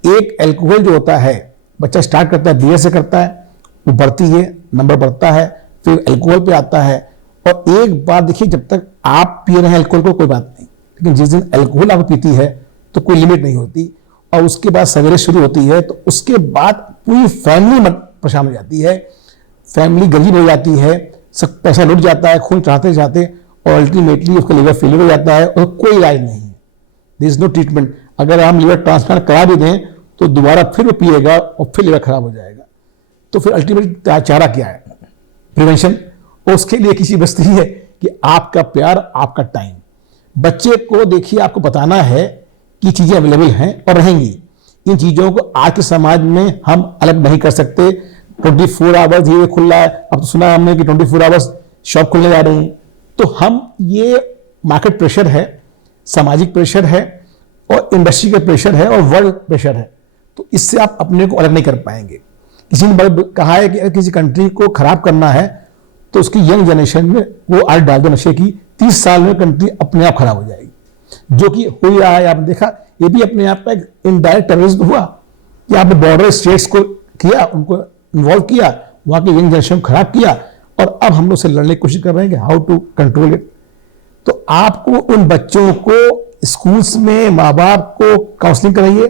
एक अल्कोहल जो होता है, बच्चा स्टार्ट करता है बियर से करता है, वो बढ़ती है, नंबर बढ़ता है, फिर अल्कोहल पे आता है। और एक बात देखिए, जब तक आप पी रहे हैं अल्कोहल को कोई बात नहीं, लेकिन जिस दिन अल्कोहल आप पीती है तो कोई लिमिट नहीं होती, और उसके बाद सवेरे शुरू होती है तो उसके बाद पूरी फैमिली परेशान हो जाती है, फैमिली गरीब हो जाती है, सब पैसा लुट जाता है, खून चढ़ाते जाते, और अल्टीमेटली उसका लिवर फेलियर हो जाता है और कोई इलाज नहीं है, देयर इज नो ट्रीटमेंट। अगर हम लिवर ट्रांसप्लांट करा भी दें तो दोबारा फिर वो पिएगा और फिर लिवर खराब हो जाएगा। तो फिर अल्टीमेटली चारा क्या है, प्रिवेंशन। और उसके लिए किसी बस्ती है कि आपका प्यार, आपका टाइम। बच्चे को देखिए, आपको बताना है कि चीजें अवेलेबल हैं और रहेंगी। इन चीजों को आज के समाज में हम अलग नहीं कर सकते। 24 आवर्स ये खुल रहा है, अब तो सुना हमने कि 24 आवर्स शॉप खुलने जा रही हैं। तो हम, ये मार्केट प्रेशर है, सामाजिक प्रेशर है और इंडस्ट्री का प्रेशर है और वर्ल्ड प्रेशर है, तो इससे आप अपने को अलग नहीं कर पाएंगे। किसी ने कहा है कि अगर किसी कंट्री को खराब करना है तो उसकी यंग जनरेशन में वो आदत डाल दो नशे की, 30 साल में कंट्री अपने आप खराब हो जाएगी, जो कि हो रहा है। आपने देखा, ये भी अपने आप का एक इनडायरेक्ट टेररिज्म हुआ कि आपने बॉर्डर स्टेट्स को किया, उनको इन्वॉल्व किया, वहां की यंग जनरेशन को खराब किया, और अब हम लोग से लड़ने की कोशिश कर रहे हैं कि हाउ टू कंट्रोल इट। तो आपको उन बच्चों को स्कूल्स में माँ बाप को काउंसलिंग कराइए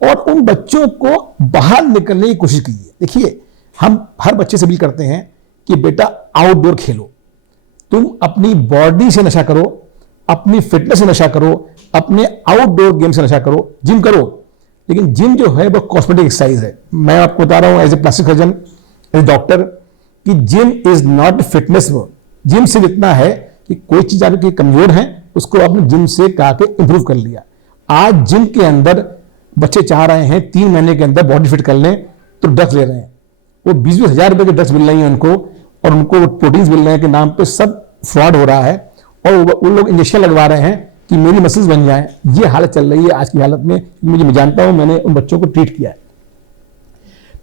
और उन बच्चों को बाहर निकलने की कोशिश कीजिए। देखिए, हम हर बच्चे से अपील करते हैं कि बेटा आउटडोर खेलो, तुम अपनी बॉडी से नशा करो, अपनी फिटनेस से नशा करो, अपने आउटडोर गेम से नशा करो, जिम करो। लेकिन जिम जो है वो कॉस्मेटिक एक्सरसाइज है। मैं आपको बता रहा हूं as a plastic surgeon, as doctor, कि gym is not fitness work. Gym सिर्फ इतना है कि कोई चीज आपकी कमजोर है, उसको आपने जिम से कहा के इंप्रूव कर लिया। आज जिम के अंदर बच्चे चाह रहे हैं 3 महीने के अंदर बॉडी फिट कर लें, तो ड्रग्स ले रहे हैं। वो 20-20 हजार रुपए के ड्रग्स मिल रही हैं उनको, और उनको प्रोटीन्स मिल रहे हैं के नाम पे सब फ्रॉड हो रहा है, और उन लोग इंजेक्शन लगवा रहे हैं कि मेरी मसल्स बन जाए। ये हालत चल रही है आज की हालत में। मैं जानता हूं, मैंने उन बच्चों को ट्रीट किया है।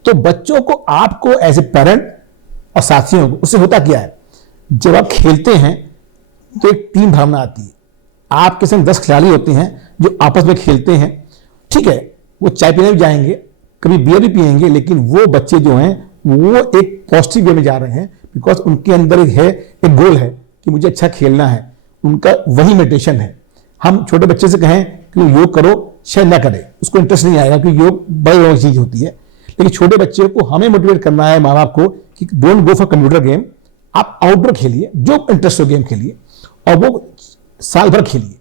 तो बच्चों को आपको एज ए पेरेंट और साथियों को, उससे होता क्या है, जब आप खेलते हैं तो एक टीम भावना आती है। आपके संग 10 खिलाड़ी होते हैं जो आपस में खेलते हैं, ठीक है, वो चाय पीने भी जाएंगे, कभी बियर भी पिएंगे, लेकिन वो बच्चे जो हैं वो एक पॉजिटिव वे में जा रहे हैं, बिकॉज उनके अंदर एक गोल है कि मुझे अच्छा खेलना है। उनका वही मेडिटेशन है। हम छोटे बच्चे से कहें कि योग करो, शायद ना करे, उसको इंटरेस्ट नहीं आएगा, क्योंकि योग बड़ी बड़ी चीज होती है। लेकिन छोटे बच्चे को हमें मोटिवेट करना है, माँ बाप को, कि don't go for computer game, आप आउटडोर खेलिए, जो इंटरेस्ट हो गेम खेलिए, और वो साल भर खेलिए।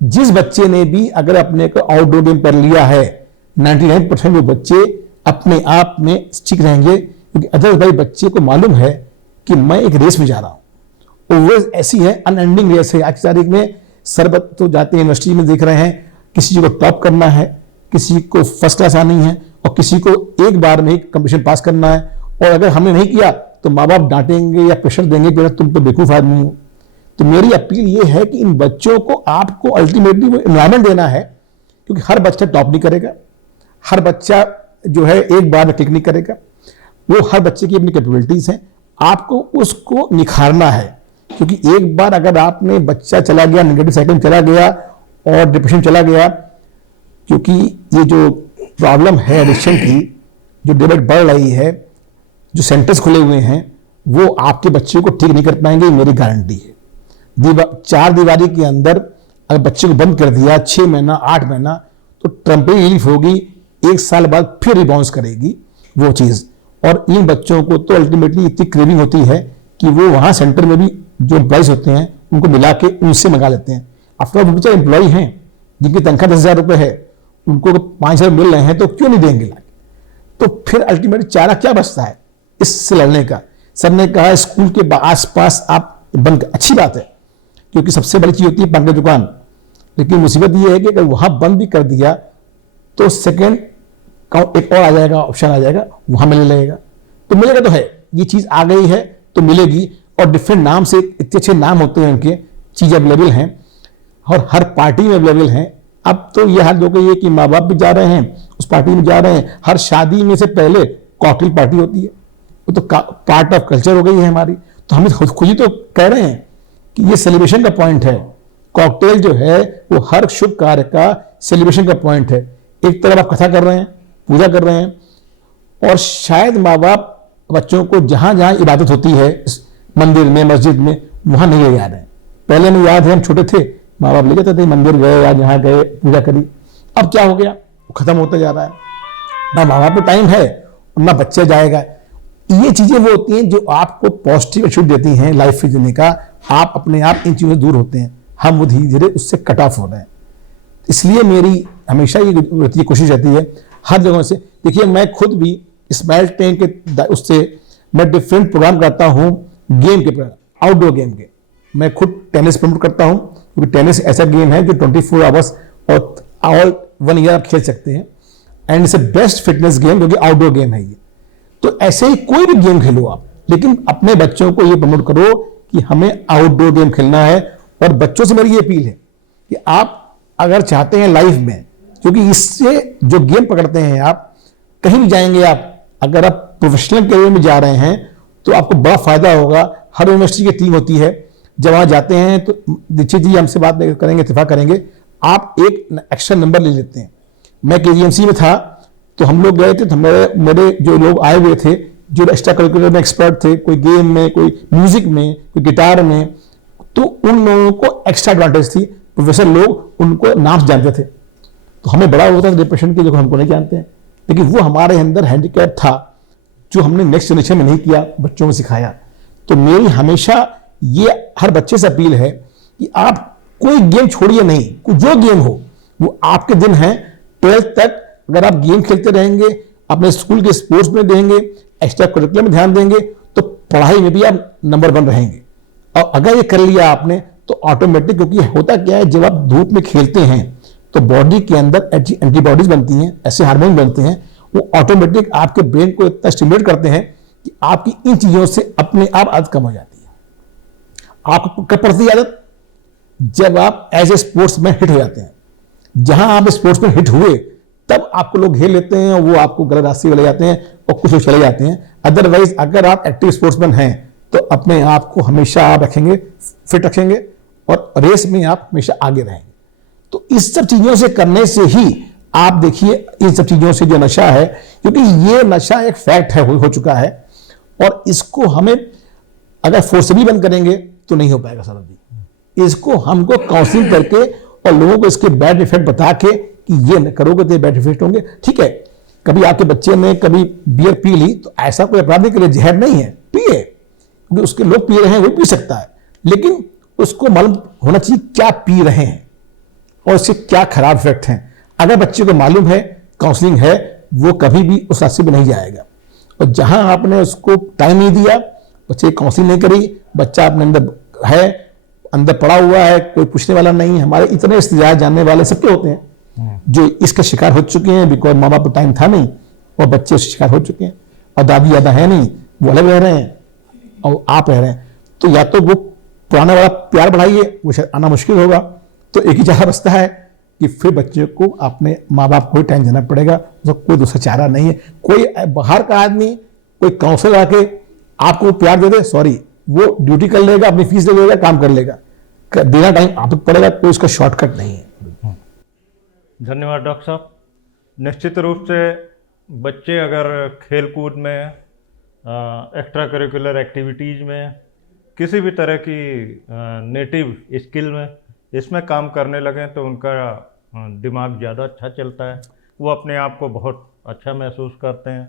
जिस बच्चे ने भी अगर अपने को आउटडोर गेम कर लिया है, 99% वो बच्चे अपने आप में ठीक रहेंगे, क्योंकि अदर भाई बच्चे को मालूम है कि मैं एक रेस में जा रहा हूं। और वो ऐसी है, अनएंडिंग रेस है। आज की तारीख में सरबत तो जाते हैं यूनिवर्सिटी में, देख रहे हैं किसी को टॉप करना है, किसी को फर्स्ट क्लास आनी है, और किसी को एक बार में कंपटीशन पास करना है। और अगर हमने नहीं किया तो माँ बाप डांटेंगे या प्रेशर देंगे कि तुम तो बेवकूफ आदमी हो। तो मेरी अपील ये है कि इन बच्चों को आपको अल्टीमेटली वो एनवायरमेंट देना है, क्योंकि हर बच्चा टॉप नहीं करेगा, हर बच्चा जो है एक बार में क्लिक नहीं करेगा। वो हर बच्चे की अपनी कैपेबिलिटीज हैं, आपको उसको निखारना है। क्योंकि एक बार अगर आपने बच्चा चला गया, नेगेटिव साइकिल में चला गया और डिप्रेशन चला गया, क्योंकि ये जो प्रॉब्लम है एडिक्शन की, जो डिबेट बढ़ रही है, जो सेंटर्स खुले हुए हैं, वो आपके बच्चे को ठीक नहीं कर पाएंगे, मेरी गारंटी है। 4 दीवारी के अंदर अगर बच्चे को बंद कर दिया 6 महीना 8 महीना, तो टेम्परेरी रिलीफ होगी, 1 साल बाद फिर रिबाउंस करेगी वो चीज। और इन बच्चों को तो अल्टीमेटली इतनी क्रेविंग होती है कि वो वहां सेंटर में भी जो एम्प्लॉइज होते हैं उनको मिला के उनसे मंगा लेते हैं। आफ्टर वो बच्चे एम्प्लॉय हैं जिनकी तनख्वाह 10,000 रुपए है, उनको 5,000 मिल रहे हैं तो क्यों नहीं देंगे? तो फिर अल्टीमेटली चारा क्या बचता है इससे लड़ने का? सर ने कहा स्कूल के आसपास आप बंद, अच्छी बात है, क्योंकि सबसे बड़ी चीज होती है पान की दुकान। लेकिन मुसीबत यह है कि अगर वहां बंद भी कर दिया तो सेकेंड एक और आ जाएगा, ऑप्शन आ जाएगा, वहां मिलने लगेगा। तो मिलेगा तो है, ये चीज आ गई है तो मिलेगी। और डिफरेंट नाम से इतने अच्छे नाम होते हैं उनके, चीज अवेलेबल हैं और हर पार्टी में अवेलेबल हैं। अब तो यह हाल हो गई है कि माँ बाप भी जा रहे हैं, उस पार्टी में जा रहे हैं। हर शादी में से पहले कॉकटेल पार्टी होती है, वो तो पार्ट ऑफ कल्चर हो गई है हमारी। तो हम खुद ही तो कह रहे हैं कि ये सेलिब्रेशन का पॉइंट है। कॉकटेल जो है वो हर शुभ कार्य का सेलिब्रेशन का पॉइंट है। एक तरफ आप कथा कर रहे हैं, पूजा कर रहे हैं, और शायद माँ बाप बच्चों को जहां जहां इबादत होती है, मंदिर में, मस्जिद में, वहां नहीं ले जा रहे हैं। पहले में याद है हम छोटे थे, माँ बाप ले जाते थे, मंदिर गए या जहां गए पूजा करी। अब क्या हो गया, खत्म होता जा रहा है। ना माँ बाप को टाइम है ना बच्चा जाएगा। ये चीजें वो होती हैं जो आपको पॉजिटिव एटीट्यूड देती हैं लाइफ में जीने का। आप अपने आप इन चीजों से दूर होते हैं, हम वो धीरे धीरे उससे कट ऑफ हो रहे हैं। इसलिए मेरी हमेशा ये कोशिश रहती है हर जगह से। देखिए, मैं खुद भी स्माइल ट्रेन के उससे मैं डिफरेंट प्रोग्राम करता हूँ, गेम के प्रोग्राम, आउटडोर गेम के। मैं खुद टेनिस प्रमोट करता हूँ, क्योंकि टेनिस ऐसा गेम है जो 24 आवर्स और ऑल 1 ईयर आप खेल सकते हैं, and it's a best fitness game, क्योंकि आउटडोर गेम है ये। तो ऐसे ही कोई भी गेम खेलो आप, लेकिन अपने बच्चों को ये प्रमोट करो कि हमें आउटडोर गेम खेलना है। और बच्चों से मेरी ये अपील है कि आप अगर चाहते हैं लाइफ में, क्योंकि इससे जो गेम पकड़ते हैं आप, कहीं भी जाएंगे आप, अगर आप प्रोफेशनल करियर में जा रहे हैं तो आपको बड़ा फायदा होगा। हर यूनिवर्सिटी की टीम होती है, जब वहां जाते हैं तो दीक्षित जी हमसे बात करेंगे, इत्तेफाक करेंगे, आप एक एक्स्ट्रा नंबर ले लेते हैं। मैं KGMC में था तो हम लोग गए थे, तो मेरे जो लोग आए हुए थे जो एक्स्ट्रा करिकुलर में एक्सपर्ट थे, कोई गेम में, कोई म्यूजिक में, कोई गिटार में, तो उन लोगों को एक्स्ट्रा एडवांटेज थी। प्रोफेसर लोग उनको नाम जानते थे, तो हमें बड़ा होता था डिप्रेशन की, जो हमको नहीं जानते हैं, लेकिन वो हमारे अंदर हैंडीकैप था जो हमने नेक्स्ट जनरेशन में नहीं किया, बच्चों में सिखाया। तो मेरी हमेशा ये हर बच्चे से अपील है कि आप कोई गेम छोड़िए नहीं, जो गेम हो वो आपके दिन है। 12th तक अगर आप गेम खेलते रहेंगे, अपने स्कूल के स्पोर्ट्स में देंगे, एक्स्ट्रा करिकुलर में ध्यान देंगे, तो पढ़ाई में भी आप नंबर 1 रहेंगे। और अगर ये कर लिया आपने तो ऑटोमेटिक, क्योंकि होता क्या है, जब आप धूप में खेलते हैं तो बॉडी के अंदर एंटीबॉडीज बनती हैं, ऐसे हार्मोन बनते हैं, वो ऑटोमेटिक आपके ब्रेन को इतना स्टिमुलेट करते हैं कि आपकी इन चीजों से अपने आप आदत कम हो जाती है। आपको कब पड़ती है आदत? जब आप एज ए स्पोर्ट्स में हिट हो जाते हैं। जहां आप स्पोर्ट्स में हिट हुए तब आपको लोग घेर लेते हैं, वो आपको गलत रास्ते में ले जाते हैं और कुछ लोग चले जाते हैं। अदरवाइज अगर आप एक्टिव स्पोर्ट्समैन हैं तो अपने आप को हमेशा आप रखेंगे, फिट रखेंगे और रेस में आप हमेशा आगे रहेंगे। तो इस सब चीजों से करने से ही आप देखिए, इन सब चीजों से जो नशा है, क्योंकि ये नशा एक फैक्ट है, हो चुका है, और इसको हमें अगर फोर्सली बंद करेंगे तो नहीं हो पाएगा सर जी। इसको हमको काउंसलिंग करके और लोगों को इसके बैड इफेक्ट बता के कि ये करोगे तो बैड इफेक्ट होंगे। ठीक है, कभी आपके बच्चे ने कभी बियर पी ली तो ऐसा कोई अपराध नहीं, के लिए जहर नहीं है, पिए, क्योंकि उसके लोग पी रहे हैं, वो पी सकता है, लेकिन उसको मालूम होना चाहिए क्या पी रहे हैं और इससे क्या खराब इफेक्ट हैं। अगर बच्चे को मालूम है, काउंसलिंग है, वो कभी भी उस रास्ते पे नहीं जाएगा। और जहां आपने उसको टाइम नहीं दिया, बच्चे काउंसलिंग नहीं करी, बच्चा अपने अंदर है, अंदर पड़ा हुआ है, कोई पूछने वाला नहीं है। हमारे इतने रिश्तेदार जानने वाले सबके होते हैं जो इसके शिकार हो चुके हैं, बिकॉज माँ बाप को टाइम था नहीं और बच्चे उसके शिकार हो चुके हैं, और दादी दादा है नहीं, वो अलग रह रहे हैं और आप रह रहे हैं। तो या तो वो पुराना वाला प्यार बढ़ाइए, वो शायद आना मुश्किल होगा, तो एक ही चारा बचता है कि फिर बच्चे को अपने माँ बाप को ही टाइम देना पड़ेगा, तो कोई दूसरा चारा नहीं है। कोई बाहर का आदमी, कोई काउंसलर आके आपको प्यार दे दे, सॉरी, वो ड्यूटी कर लेगा, अपनी फीस दे देगा, काम कर लेगा, देना टाइम आपको पड़ेगा, कोई उसका शॉर्टकट नहीं है। धन्यवाद डॉक्टर साहब। निश्चित रूप से बच्चे अगर खेल कूद में, एक्स्ट्रा करिकुलर एक्टिविटीज़ में, किसी भी तरह की नेटिव स्किल में, इसमें काम करने लगें तो उनका दिमाग ज़्यादा अच्छा चलता है, वो अपने आप को बहुत अच्छा महसूस करते हैं,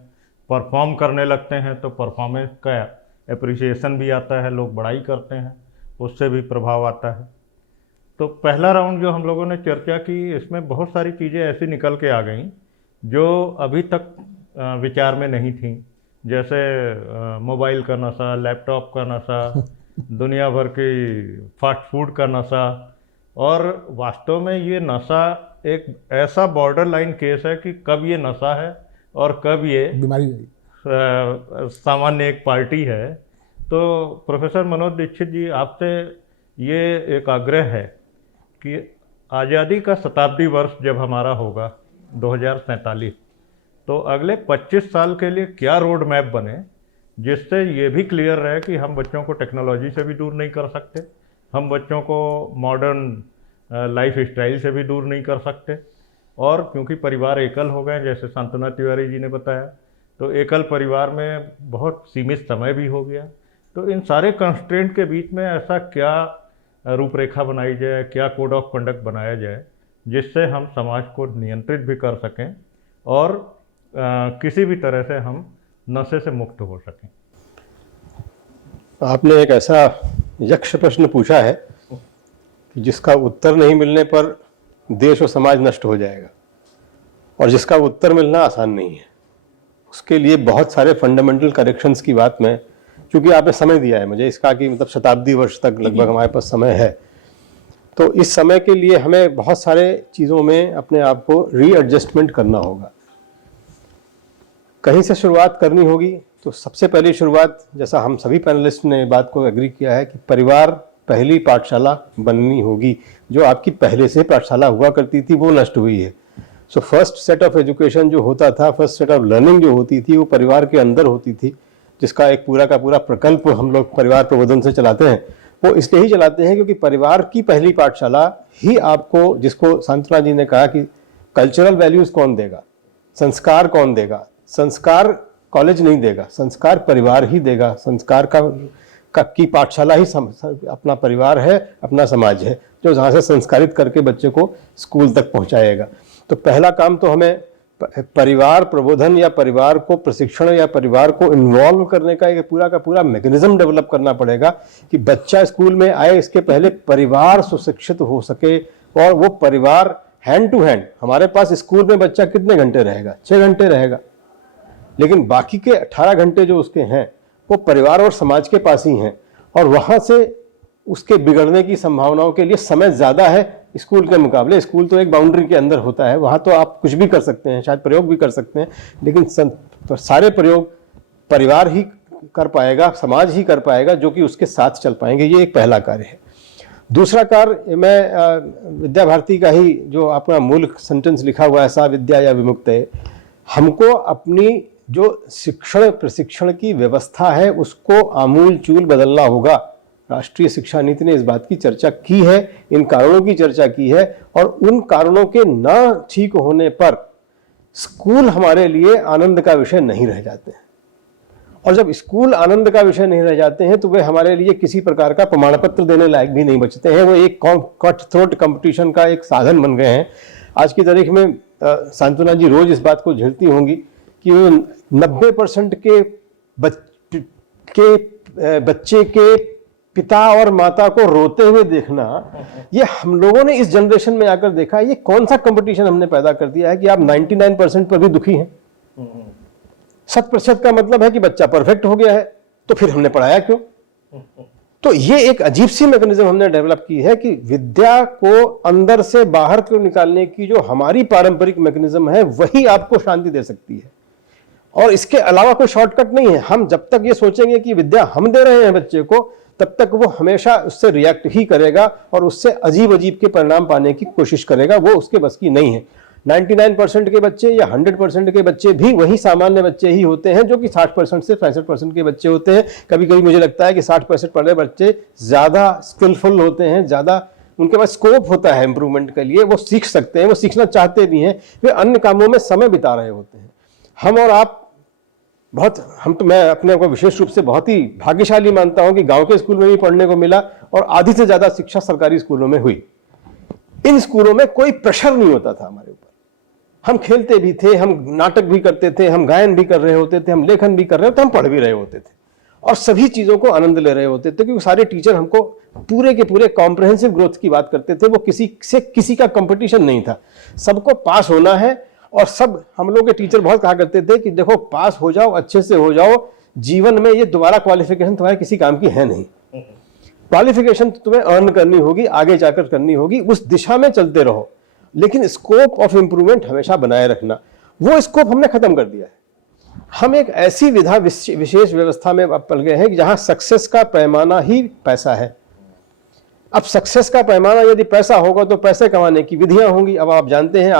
परफॉर्म करने लगते हैं तो परफॉर्मेंस का एप्रिसिएशन भी आता है, लोग बड़ाई करते हैं, उससे भी प्रभाव आता है। तो पहला राउंड जो हम लोगों ने चर्चा की, इसमें बहुत सारी चीज़ें ऐसी निकल के आ गई जो अभी तक विचार में नहीं थी, जैसे मोबाइल का नशा, लैपटॉप का नशा, दुनिया भर की फास्ट फूड का नशा। और वास्तव में ये नशा एक ऐसा बॉर्डर लाइन केस है कि कब ये नशा है और कब ये बीमारी सामान्य एक पार्टी है। तो प्रोफेसर मनोज दीक्षित जी, आपसे ये एक आग्रह है कि आज़ादी का शताब्दी वर्ष जब हमारा होगा 2047, तो अगले 25 साल के लिए क्या रोड मैप बने जिससे ये भी क्लियर रहे कि हम बच्चों को टेक्नोलॉजी से भी दूर नहीं कर सकते, हम बच्चों को मॉडर्न लाइफ स्टाइल से भी दूर नहीं कर सकते, और क्योंकि परिवार एकल हो गए, जैसे शांतना तिवारी जी ने बताया, तो एकल परिवार में बहुत सीमित समय भी हो गया। तो इन सारे कंस्ट्रेंट के बीच में ऐसा क्या रूपरेखा बनाई जाए, क्या कोड ऑफ कंडक्ट बनाया जाए जिससे हम समाज को नियंत्रित भी कर सकें और किसी भी तरह से हम नशे से मुक्त हो सकें। आपने एक ऐसा यक्ष प्रश्न पूछा है कि जिसका उत्तर नहीं मिलने पर देश और समाज नष्ट हो जाएगा, और जिसका उत्तर मिलना आसान नहीं है। उसके लिए बहुत सारे फंडामेंटल करेक्शंस की बात में, क्योंकि आपने समय दिया है मुझे इसका कि मतलब शताब्दी वर्ष तक लगभग हमारे पास समय है, तो इस समय के लिए हमें बहुत सारे चीज़ों में अपने आप को रीएडजस्टमेंट करना होगा। कहीं से शुरुआत करनी होगी, तो सबसे पहली शुरुआत, जैसा हम सभी पैनलिस्ट ने बात को एग्री किया है, कि परिवार पहली पाठशाला बननी होगी। जो आपकी पहले से पाठशाला हुआ करती थी वो नष्ट हुई है। So first set of education जो होता था, फर्स्ट सेट ऑफ लर्निंग जो होती थी, वो परिवार के अंदर होती थी, जिसका एक पूरा का पूरा प्रकल्प हम लोग परिवार प्रबोधन से चलाते हैं। वो इसलिए ही चलाते हैं क्योंकि परिवार की पहली पाठशाला ही आपको, जिसको सांत्वना जी ने कहा कि कल्चरल वैल्यूज कौन देगा, संस्कार कौन देगा, संस्कार कॉलेज नहीं देगा, संस्कार परिवार ही देगा। संस्कार की पाठशाला ही अपना परिवार है, अपना समाज है, जो जहाँ से संस्कारित करके बच्चे को स्कूल तक पहुँचाएगा। तो पहला काम तो हमें परिवार प्रबोधन या परिवार को प्रशिक्षण या परिवार को इन्वॉल्व करने का एक पूरा का पूरा मैकेनिज्म डेवलप करना पड़ेगा कि बच्चा स्कूल में आए इसके पहले परिवार सुशिक्षित हो सके। और वो परिवार हैंड टू हैंड, हमारे पास स्कूल में बच्चा कितने घंटे रहेगा, 6 घंटे रहेगा, लेकिन बाकी के 18 घंटे जो उसके हैं वो परिवार और समाज के पास ही हैं, और वहाँ से उसके बिगड़ने की संभावनाओं के लिए समय ज़्यादा है स्कूल के मुकाबले। स्कूल तो एक बाउंड्री के अंदर होता है, वहाँ तो आप कुछ भी कर सकते हैं, शायद प्रयोग भी कर सकते हैं, लेकिन सारे प्रयोग परिवार ही कर पाएगा, समाज ही कर पाएगा, जो कि उसके साथ चल पाएंगे। ये एक पहला कार्य है। दूसरा कार्य, मैं विद्या भारती का ही जो आपका मूल सेंटेंस लिखा हुआ है, सा विद्या या विमुक्तये, हमको अपनी जो शिक्षण प्रशिक्षण की व्यवस्था है उसको आमूल चूल बदलना होगा। राष्ट्रीय शिक्षा नीति ने इस बात की चर्चा की है, इन कारणों की चर्चा की है, और उन कारणों के ना ठीक होने पर स्कूल हमारे लिए आनंद का विषय नहीं रह जाते हैं। और जब स्कूल आनंद का विषय नहीं रह जाते हैं तो वे हमारे लिए किसी प्रकार का प्रमाण पत्र देने लायक भी नहीं बचते हैं। वो एक कट थ्रोट कंपटीशन का एक साधन बन गए हैं। आज की तारीख में सांत्वना जी रोज इस बात को झेलती होंगी कि 90% के बच्चे के पिता और माता को रोते हुए देखना, ये हम लोगों ने इस जनरेशन में आकर देखा। ये कौन सा कंपटीशन हमने पैदा कर दिया है कि आप 99% पर भी दुखी हैं। 100% का मतलब है कि बच्चा परफेक्ट हो गया है, तो फिर हमने पढ़ाया क्यों? तो ये एक अजीब सी मैकेनिज्म हमने डेवलप की है कि विद्या को अंदर से बाहर को निकालने की जो हमारी पारंपरिक मैकेनिज्म है वही आपको शांति दे सकती है, और इसके अलावा कोई शॉर्टकट नहीं है। हम जब तक ये सोचेंगे कि विद्या हम दे रहे हैं बच्चे को, तब तक वो हमेशा उससे रिएक्ट ही करेगा और उससे अजीब अजीब के परिणाम पाने की कोशिश करेगा। वो उसके बस की नहीं है। 99% के बच्चे या 100% के बच्चे भी वही सामान्य बच्चे ही होते हैं जो कि 60% से 65% के बच्चे होते हैं। कभी कभी मुझे लगता है कि 60% पढ़े बच्चे ज़्यादा स्किलफुल होते हैं, ज़्यादा उनके पास स्कोप होता है इंप्रूवमेंट के लिए, वो सीख सकते हैं, वो सीखना चाहते भी हैं, वे अन्य कामों में समय बिता रहे होते हैं। हम और आप मैं अपने को विशेष रूप से बहुत ही भाग्यशाली मानता हूं कि गांव के स्कूल में भी पढ़ने को मिला और आधी से ज्यादा शिक्षा सरकारी स्कूलों में हुई। इन स्कूलों में कोई प्रेशर नहीं होता था हमारे ऊपर। हम खेलते भी थे, हम नाटक भी करते थे, हम गायन भी कर रहे होते थे, हम लेखन भी कर रहे होते, हम पढ़ भी रहे होते थे, और सभी चीजों को आनंद ले रहे होते थे, क्योंकि सारे टीचर हमको पूरे के पूरे कॉम्प्रहेंसिव ग्रोथ की बात करते थे। वो किसी से किसी का कंपटीशन नहीं था, सबको पास होना है। और सब हम लोग के टीचर बहुत कहा करते थे कि देखो पास हो जाओ, अच्छे से हो जाओ, जीवन में ये दोबारा क्वालिफिकेशन तुम्हारे किसी काम की है नहीं। क्वालिफिकेशन तो तुम्हें अर्न करनी होगी, आगे जाकर करनी होगी, उस दिशा में चलते रहो, लेकिन स्कोप ऑफ इंप्रूवमेंट हमेशा बनाए रखना। वो स्कोप हमने खत्म कर दिया है। हम एक ऐसी विशेष व्यवस्था में पल गए हैं कि जहां सक्सेस का पैमाना ही पैसा है। अब सक्सेस का पैमाना यदि पैसा होगा तो पैसे कमाने की विधियां होंगी। अब आप जानते हैं,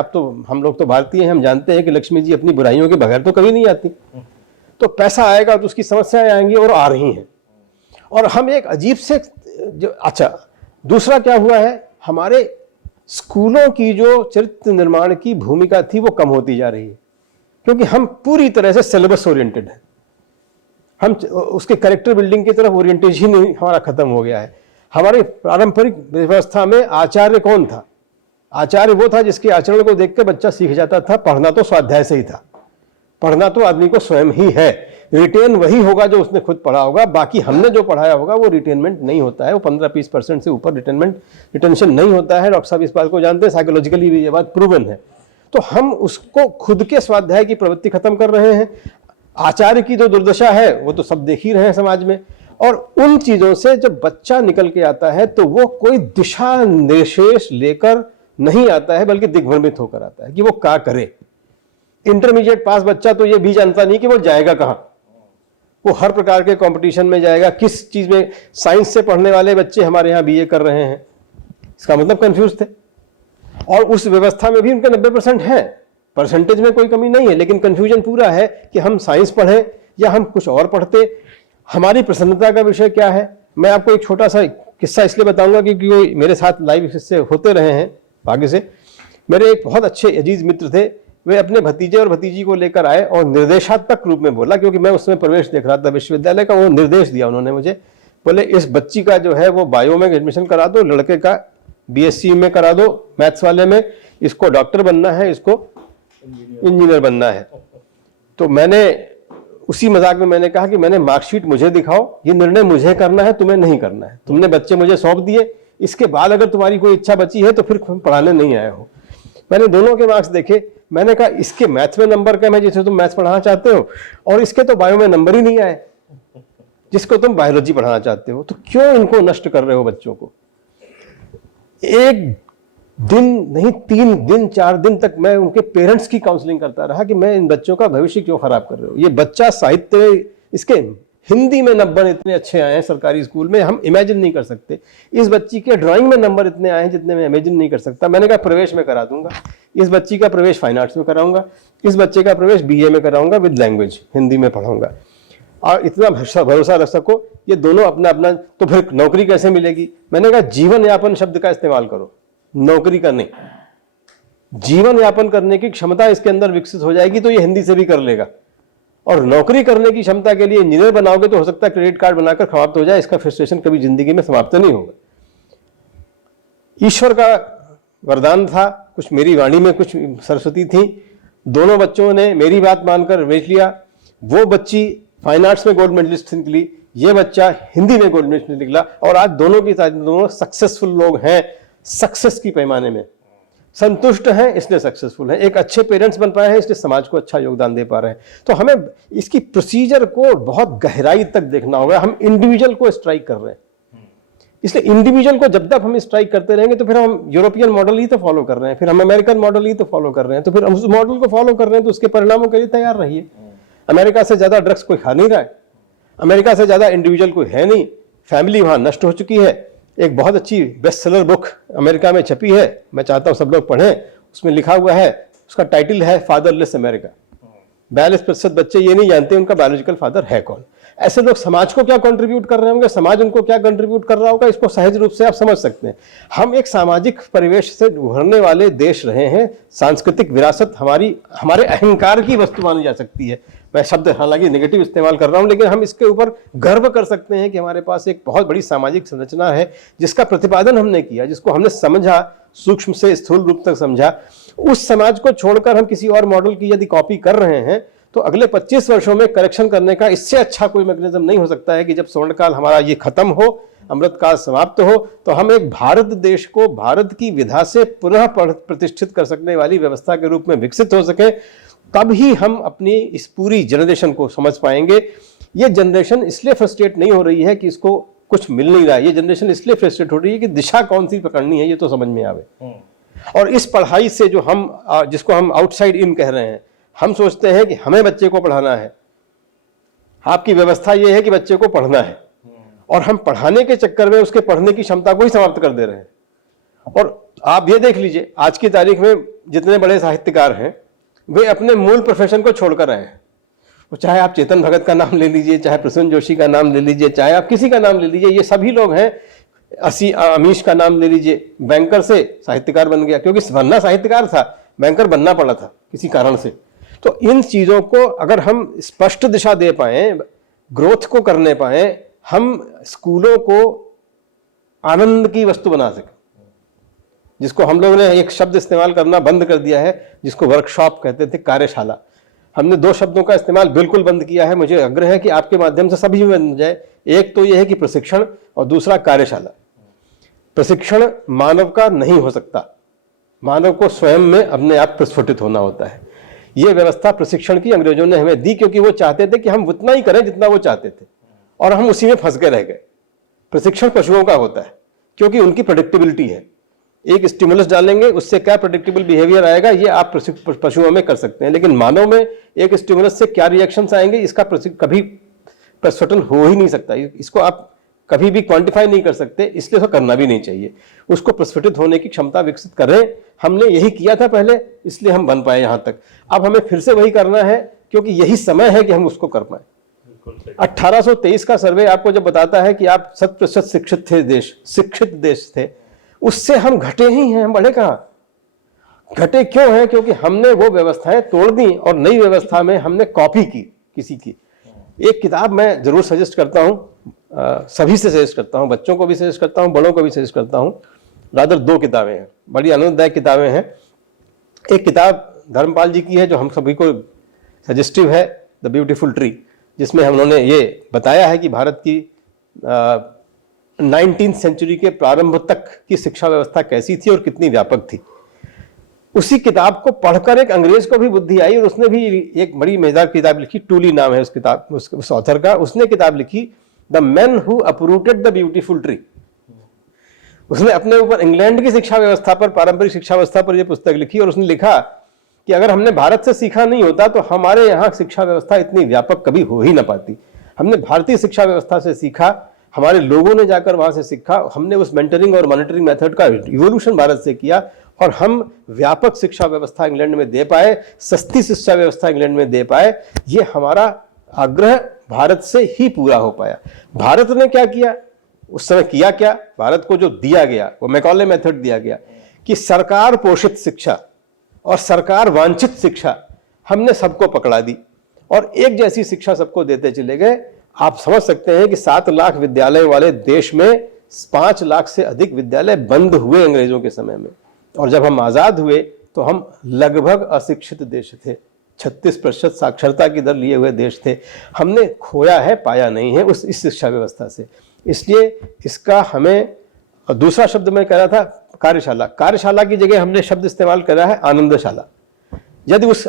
हम लोग तो भारतीय हैं, हम जानते हैं कि लक्ष्मी जी अपनी बुराइयों के बगैर तो कभी नहीं आती। तो पैसा आएगा तो उसकी समस्याएं आएंगी, और आ रही हैं। और हम एक अजीब से अच्छा, दूसरा क्या हुआ है, हमारे स्कूलों की जो चरित्र निर्माण की भूमिका थी वो कम होती जा रही है, क्योंकि हम पूरी तरह से सिलेबस ओरिएंटेड हैं। हम उसके कैरेक्टर बिल्डिंग की तरफ ओरिएंटेशन ही हमारा खत्म हो गया है। हमारी पारंपरिक व्यवस्था में आचार्य कौन था? आचार्य वो था जिसके आचरण को देख कर बच्चा सीख जाता था। पढ़ना तो स्वाध्याय से ही था, पढ़ना तो आदमी को स्वयं ही है। रिटेन वही होगा जो उसने खुद पढ़ा होगा, बाकी हमने जो पढ़ाया होगा वो रिटेनमेंट नहीं होता है। वो 15-20% से ऊपर रिटेंशन नहीं होता है। डॉक्टर साहब इस बात को जानते हैं, साइकोलॉजिकली भी ये बात प्रूवन है। तो हम उसको खुद के स्वाध्याय की प्रवृत्ति खत्म कर रहे हैं। आचार्य की जो दुर्दशा है वो तो सब देख ही रहे हैं समाज में। और उन चीजों से जब बच्चा निकल के आता है तो वो कोई दिशा निर्देश लेकर नहीं आता है, बल्कि दिग्भ्रमित होकर आता है कि वो क्या करे। इंटरमीडिएट पास बच्चा तो ये भी जानता नहीं कि वो जाएगा कहाँ। वो हर प्रकार के कंपटीशन में जाएगा। किस चीज में? साइंस से पढ़ने वाले बच्चे हमारे यहाँ बीए कर रहे हैं, इसका मतलब कंफ्यूज थे। और उस व्यवस्था में भी उनके 90% हैं, परसेंटेज में कोई कमी नहीं है, लेकिन कंफ्यूजन पूरा है कि हम साइंस पढ़ें या हम कुछ और पढ़ते, हमारी प्रसन्नता का विषय क्या है। मैं आपको एक छोटा सा किस्सा इसलिए बताऊंगा क्योंकि वो मेरे साथ लाइव हिस्से होते रहे हैं भाग्य से। मेरे एक बहुत अच्छे अजीज मित्र थे, वे अपने भतीजे और भतीजी को लेकर आए और निर्देशात्मक रूप में बोला, क्योंकि मैं उसमें प्रवेश देख रहा था विश्वविद्यालय का, वो निर्देश दिया उन्होंने मुझे, बोले इस बच्ची का जो है वो बायो में एडमिशन करा दो, लड़के का बीएससी में करा दो मैथ्स वाले में, इसको डॉक्टर बनना है, इसको इंजीनियर बनना है। तो मैंने उसी मजाक में मैंने कहा कि मैंने मार्कशीट मुझे दिखाओ, ये निर्णय मुझे करना है, तुम्हें नहीं करना है। तुमने बच्चे मुझे सौंप दिए, इसके बाद अगर तुम्हारी कोई इच्छा बची है तो फिर पढ़ाने नहीं आए हो। मैंने दोनों के मार्क्स देखे, मैंने कहा इसके मैथ्स में नंबर कम है जिसे तुम मैथ्स पढ़ाना चाहते हो, और इसके तो बायो में नंबर ही नहीं आए जिसको तुम बायोलॉजी पढ़ाना चाहते हो, तो क्यों इनको नष्ट कर रहे हो बच्चों को। एक दिन नहीं 3 दिन 4 दिन तक मैं उनके पेरेंट्स की काउंसलिंग करता रहा कि मैं इन बच्चों का भविष्य क्यों खराब कर रहे हो। ये बच्चा साहित्य, इसके हिंदी में नंबर इतने अच्छे आए हैं सरकारी स्कूल में, हम इमेजिन नहीं कर सकते। इस बच्ची के ड्राइंग में नंबर इतने आए हैं जितने मैं इमेजिन नहीं कर सकता। मैंने कहा प्रवेश में करा दूंगा, इस बच्ची का प्रवेश फाइन आर्ट्स में कराऊंगा, इस बच्चे का प्रवेश बीए में कराऊंगा विद लैंग्वेज, हिंदी में पढ़ाऊंगा, और इतना भरोसा रख सको ये दोनों अपना अपना। तो फिर नौकरी कैसे मिलेगी। मैंने कहा जीवन यापन शब्द का इस्तेमाल करो, नौकरी का नहीं। जीवन यापन करने की क्षमता इसके अंदर विकसित हो जाएगी तो ये हिंदी से भी कर लेगा, और नौकरी करने की क्षमता के लिए इंजीनियर बनाओगे तो हो सकता है क्रेडिट कार्ड बनाकर समाप्त हो जाए, इसका फ्रस्ट्रेशन कभी जिंदगी में समाप्त नहीं होगा। ईश्वर का वरदान था, कुछ मेरी वाणी में कुछ सरस्वती थी, दोनों बच्चों ने मेरी बात मानकर वेच लिया। वो बच्ची फाइन आर्ट्स में गोल्ड मेडलिस्ट निकली, ये बच्चा हिंदी में गोल्ड मेडलिस्ट निकला, और आज दोनों की दोनों सक्सेसफुल लोग हैं। सक्सेस की पैमाने में संतुष्ट हैं इसलिए सक्सेसफुल हैं, एक अच्छे पेरेंट्स बन पाए हैं इसलिए समाज को अच्छा योगदान दे पा रहे हैं। तो हमें इसकी प्रोसीजर को बहुत गहराई तक देखना होगा। हम इंडिविजुअल को स्ट्राइक कर रहे हैं, इसलिए इंडिविजुअल को जब तक हम स्ट्राइक करते रहेंगे तो फिर हम यूरोपियन मॉडल ही तो फॉलो कर रहे हैं, फिर हम अमेरिकन मॉडल ही तो फॉलो कर रहे हैं, तो फिर हम उस मॉडल को फॉलो कर रहे हैं तो उसके परिणामों के लिए तैयार रहिए। अमेरिका से ज्यादा ड्रग्स कोई खा नहीं रहा है, अमेरिका से ज्यादा इंडिविजुअल कोई है नहीं, फैमिली वहां नष्ट हो चुकी है। एक बहुत अच्छी बेस्ट सेलर बुक अमेरिका में छपी है, मैं चाहता हूं सब लोग पढ़ें। उसमें लिखा हुआ है, उसका टाइटल है फादरलेस अमेरिका। 42% बच्चे ये नहीं जानते उनका बायोलॉजिकल फादर है कौन। ऐसे लोग समाज को क्या कंट्रीब्यूट कर रहे होंगे, समाज उनको क्या कंट्रीब्यूट कर रहा होगा, इसको सहज रूप से आप समझ सकते हैं। हम एक सामाजिक परिवेश से उभरने वाले देश रहे हैं। सांस्कृतिक विरासत हमारे अहंकार की वस्तु मानी जा सकती है। मैं शब्द हालांकि नेगेटिव इस्तेमाल कर रहा हूं, लेकिन हम इसके ऊपर गर्व कर सकते हैं कि हमारे पास एक बहुत बड़ी सामाजिक संरचना है जिसका प्रतिपादन हमने किया, जिसको हमने समझा, सूक्ष्म से स्थूल रूप तक समझा। उस समाज को छोड़कर हम किसी और मॉडल की यदि कॉपी कर रहे हैं तो अगले 25 वर्षों में करेक्शन करने का इससे अच्छा कोई मैकेनिज्म नहीं हो सकता है कि जब स्वर्णकाल हमारा ये खत्म हो, अमृतकाल समाप्त हो, तो हम एक भारत देश को भारत की विधा से पुनः प्रतिष्ठित कर सकने वाली व्यवस्था के रूप में विकसित हो सके। तब ही हम अपनी इस पूरी जनरेशन को समझ पाएंगे। ये जनरेशन इसलिए फ्रस्ट्रेट नहीं हो रही है कि इसको कुछ मिल नहीं रहा है, ये जनरेशन इसलिए फ्रस्ट्रेट हो रही है कि दिशा कौन सी पकड़नी है ये तो समझ में आवे। और इस पढ़ाई से जो जिसको हम आउटसाइड इन कह रहे हैं, हम सोचते हैं कि हमें बच्चे को पढ़ाना है। आपकी व्यवस्था यह है कि बच्चे को पढ़ना है, और हम पढ़ाने के चक्कर में उसके पढ़ने की क्षमता को ही समाप्त कर दे रहे हैं। और आप ये देख लीजिए, आज की तारीख में जितने बड़े साहित्यकार हैं वे अपने मूल प्रोफेशन को छोड़कर आए हैं। वो चाहे आप चेतन भगत का नाम ले लीजिए, चाहे प्रसून जोशी का नाम ले लीजिए, चाहे आप किसी का नाम ले लीजिए, ये सभी लोग हैं। अमीश का नाम ले लीजिए, बैंकर से साहित्यकार बन गया, क्योंकि बनना साहित्यकार था, बैंकर बनना पड़ा था किसी कारण से। तो इन चीजों को अगर हम स्पष्ट दिशा दे पाए, ग्रोथ को करने पाए, हम स्कूलों को आनंद की वस्तु बना सकें, जिसको हम लोगों ने एक शब्द इस्तेमाल करना बंद कर दिया है जिसको वर्कशॉप कहते थे, कार्यशाला। हमने 2 शब्दों का इस्तेमाल बिल्कुल बंद किया है। मुझे आग्रह है कि आपके माध्यम से सभी में बन जाए। एक तो यह है कि प्रशिक्षण, और दूसरा कार्यशाला। प्रशिक्षण मानव का नहीं हो सकता, मानव को स्वयं में अपने आप प्रस्फुटित होना होता है। यह व्यवस्था प्रशिक्षण की अंग्रेजों ने हमें दी क्योंकि वो चाहते थे कि हम उतना ही करें जितना वो चाहते थे, और हम उसी में फंस के रह गए। प्रशिक्षण पशुओं का होता है क्योंकि उनकी प्रेडिक्टेबिलिटी है। एक स्टिमुलस डालेंगे, उससे क्या प्रेडिक्टेबल बिहेवियर आएगा ये आप पशुओं में कर सकते हैं, लेकिन मानव में एक स्टिमुलस से क्या रिएक्शंस आएंगे इसका कभी प्रस्फुटन हो ही नहीं सकता। इसको आप कभी भी क्वांटिफाई नहीं कर सकते, इसलिए उसको करना भी नहीं चाहिए। उसको प्रस्फुटित होने की क्षमता विकसित करें। हमने यही किया था पहले, इसलिए हम बन पाए यहाँ तक। अब हमें फिर से वही करना है, क्योंकि यही समय है कि हम उसको कर पाए। 1823 का सर्वे आपको जब बताता है कि आप 100% शिक्षित देश थे, उससे हम घटे ही हैं, हम बढ़े कहाँ? घटे क्यों हैं? क्योंकि हमने वो व्यवस्थाएं तोड़ दी और नई व्यवस्था में हमने कॉपी की किसी की। एक किताब मैं जरूर सजेस्ट करता हूं, सभी से सजेस्ट करता हूं, बच्चों को भी सजेस्ट करता हूं, बड़ों को भी सजेस्ट करता हूं। रादर 2 किताबें हैं, बड़ी आनंददायक किताबें हैं। एक किताब धर्मपाल जी की है जो हम सभी को सजेस्टिव है, द ब्यूटीफुल ट्री, जिसमें उन्होंने ये बताया है कि भारत की 19th सेंचुरी के प्रारंभ तक की शिक्षा व्यवस्था कैसी थी और कितनी व्यापक थी। उसी किताब को पढ़कर एक अंग्रेज को भी बुद्धि आई और उसने भी एक बड़ी मजेदार किताब लिखी, टूली नाम है उस किताब, उस ऑथर का। उसने किताब लिखी the man who uprooted the beautiful tree. उसने अपने ऊपर इंग्लैंड की शिक्षा व्यवस्था पर, पारंपरिक शिक्षा व्यवस्था पर यह पुस्तक लिखी और उसने लिखा कि अगर हमने भारत से सीखा नहीं होता तो हमारे यहाँ शिक्षा व्यवस्था इतनी व्यापक कभी हो ही ना पाती। हमने भारतीय शिक्षा व्यवस्था से सीखा, हमारे लोगों ने जाकर वहां से सीखा, हमने उस मेंटरिंग और मॉनिटरिंग मेथड का इवोल्यूशन भारत से किया और हम व्यापक शिक्षा व्यवस्था इंग्लैंड में दे पाए, सस्ती शिक्षा व्यवस्था इंग्लैंड में दे पाए। ये हमारा आग्रह भारत से ही पूरा हो पाया। भारत ने क्या किया उस समय? किया क्या? भारत को जो दिया गया वो मैकॉले मेथड दिया गया कि सरकार पोषित शिक्षा और सरकार वांछित शिक्षा हमने सबको पकड़ा दी और एक जैसी शिक्षा सबको देते चले गए। आप समझ सकते हैं कि 7 लाख विद्यालय वाले देश में 5 लाख से अधिक विद्यालय बंद हुए अंग्रेजों के समय में, और जब हम आजाद हुए तो हम लगभग अशिक्षित देश थे, 36% साक्षरता की दर लिए हुए देश थे। हमने खोया है, पाया नहीं है इस शिक्षा व्यवस्था से। इसलिए इसका हमें, दूसरा शब्द मैं कह रहा था कार्यशाला, कार्यशाला की जगह हमने शब्द इस्तेमाल करा है आनंदशाला। यदि उस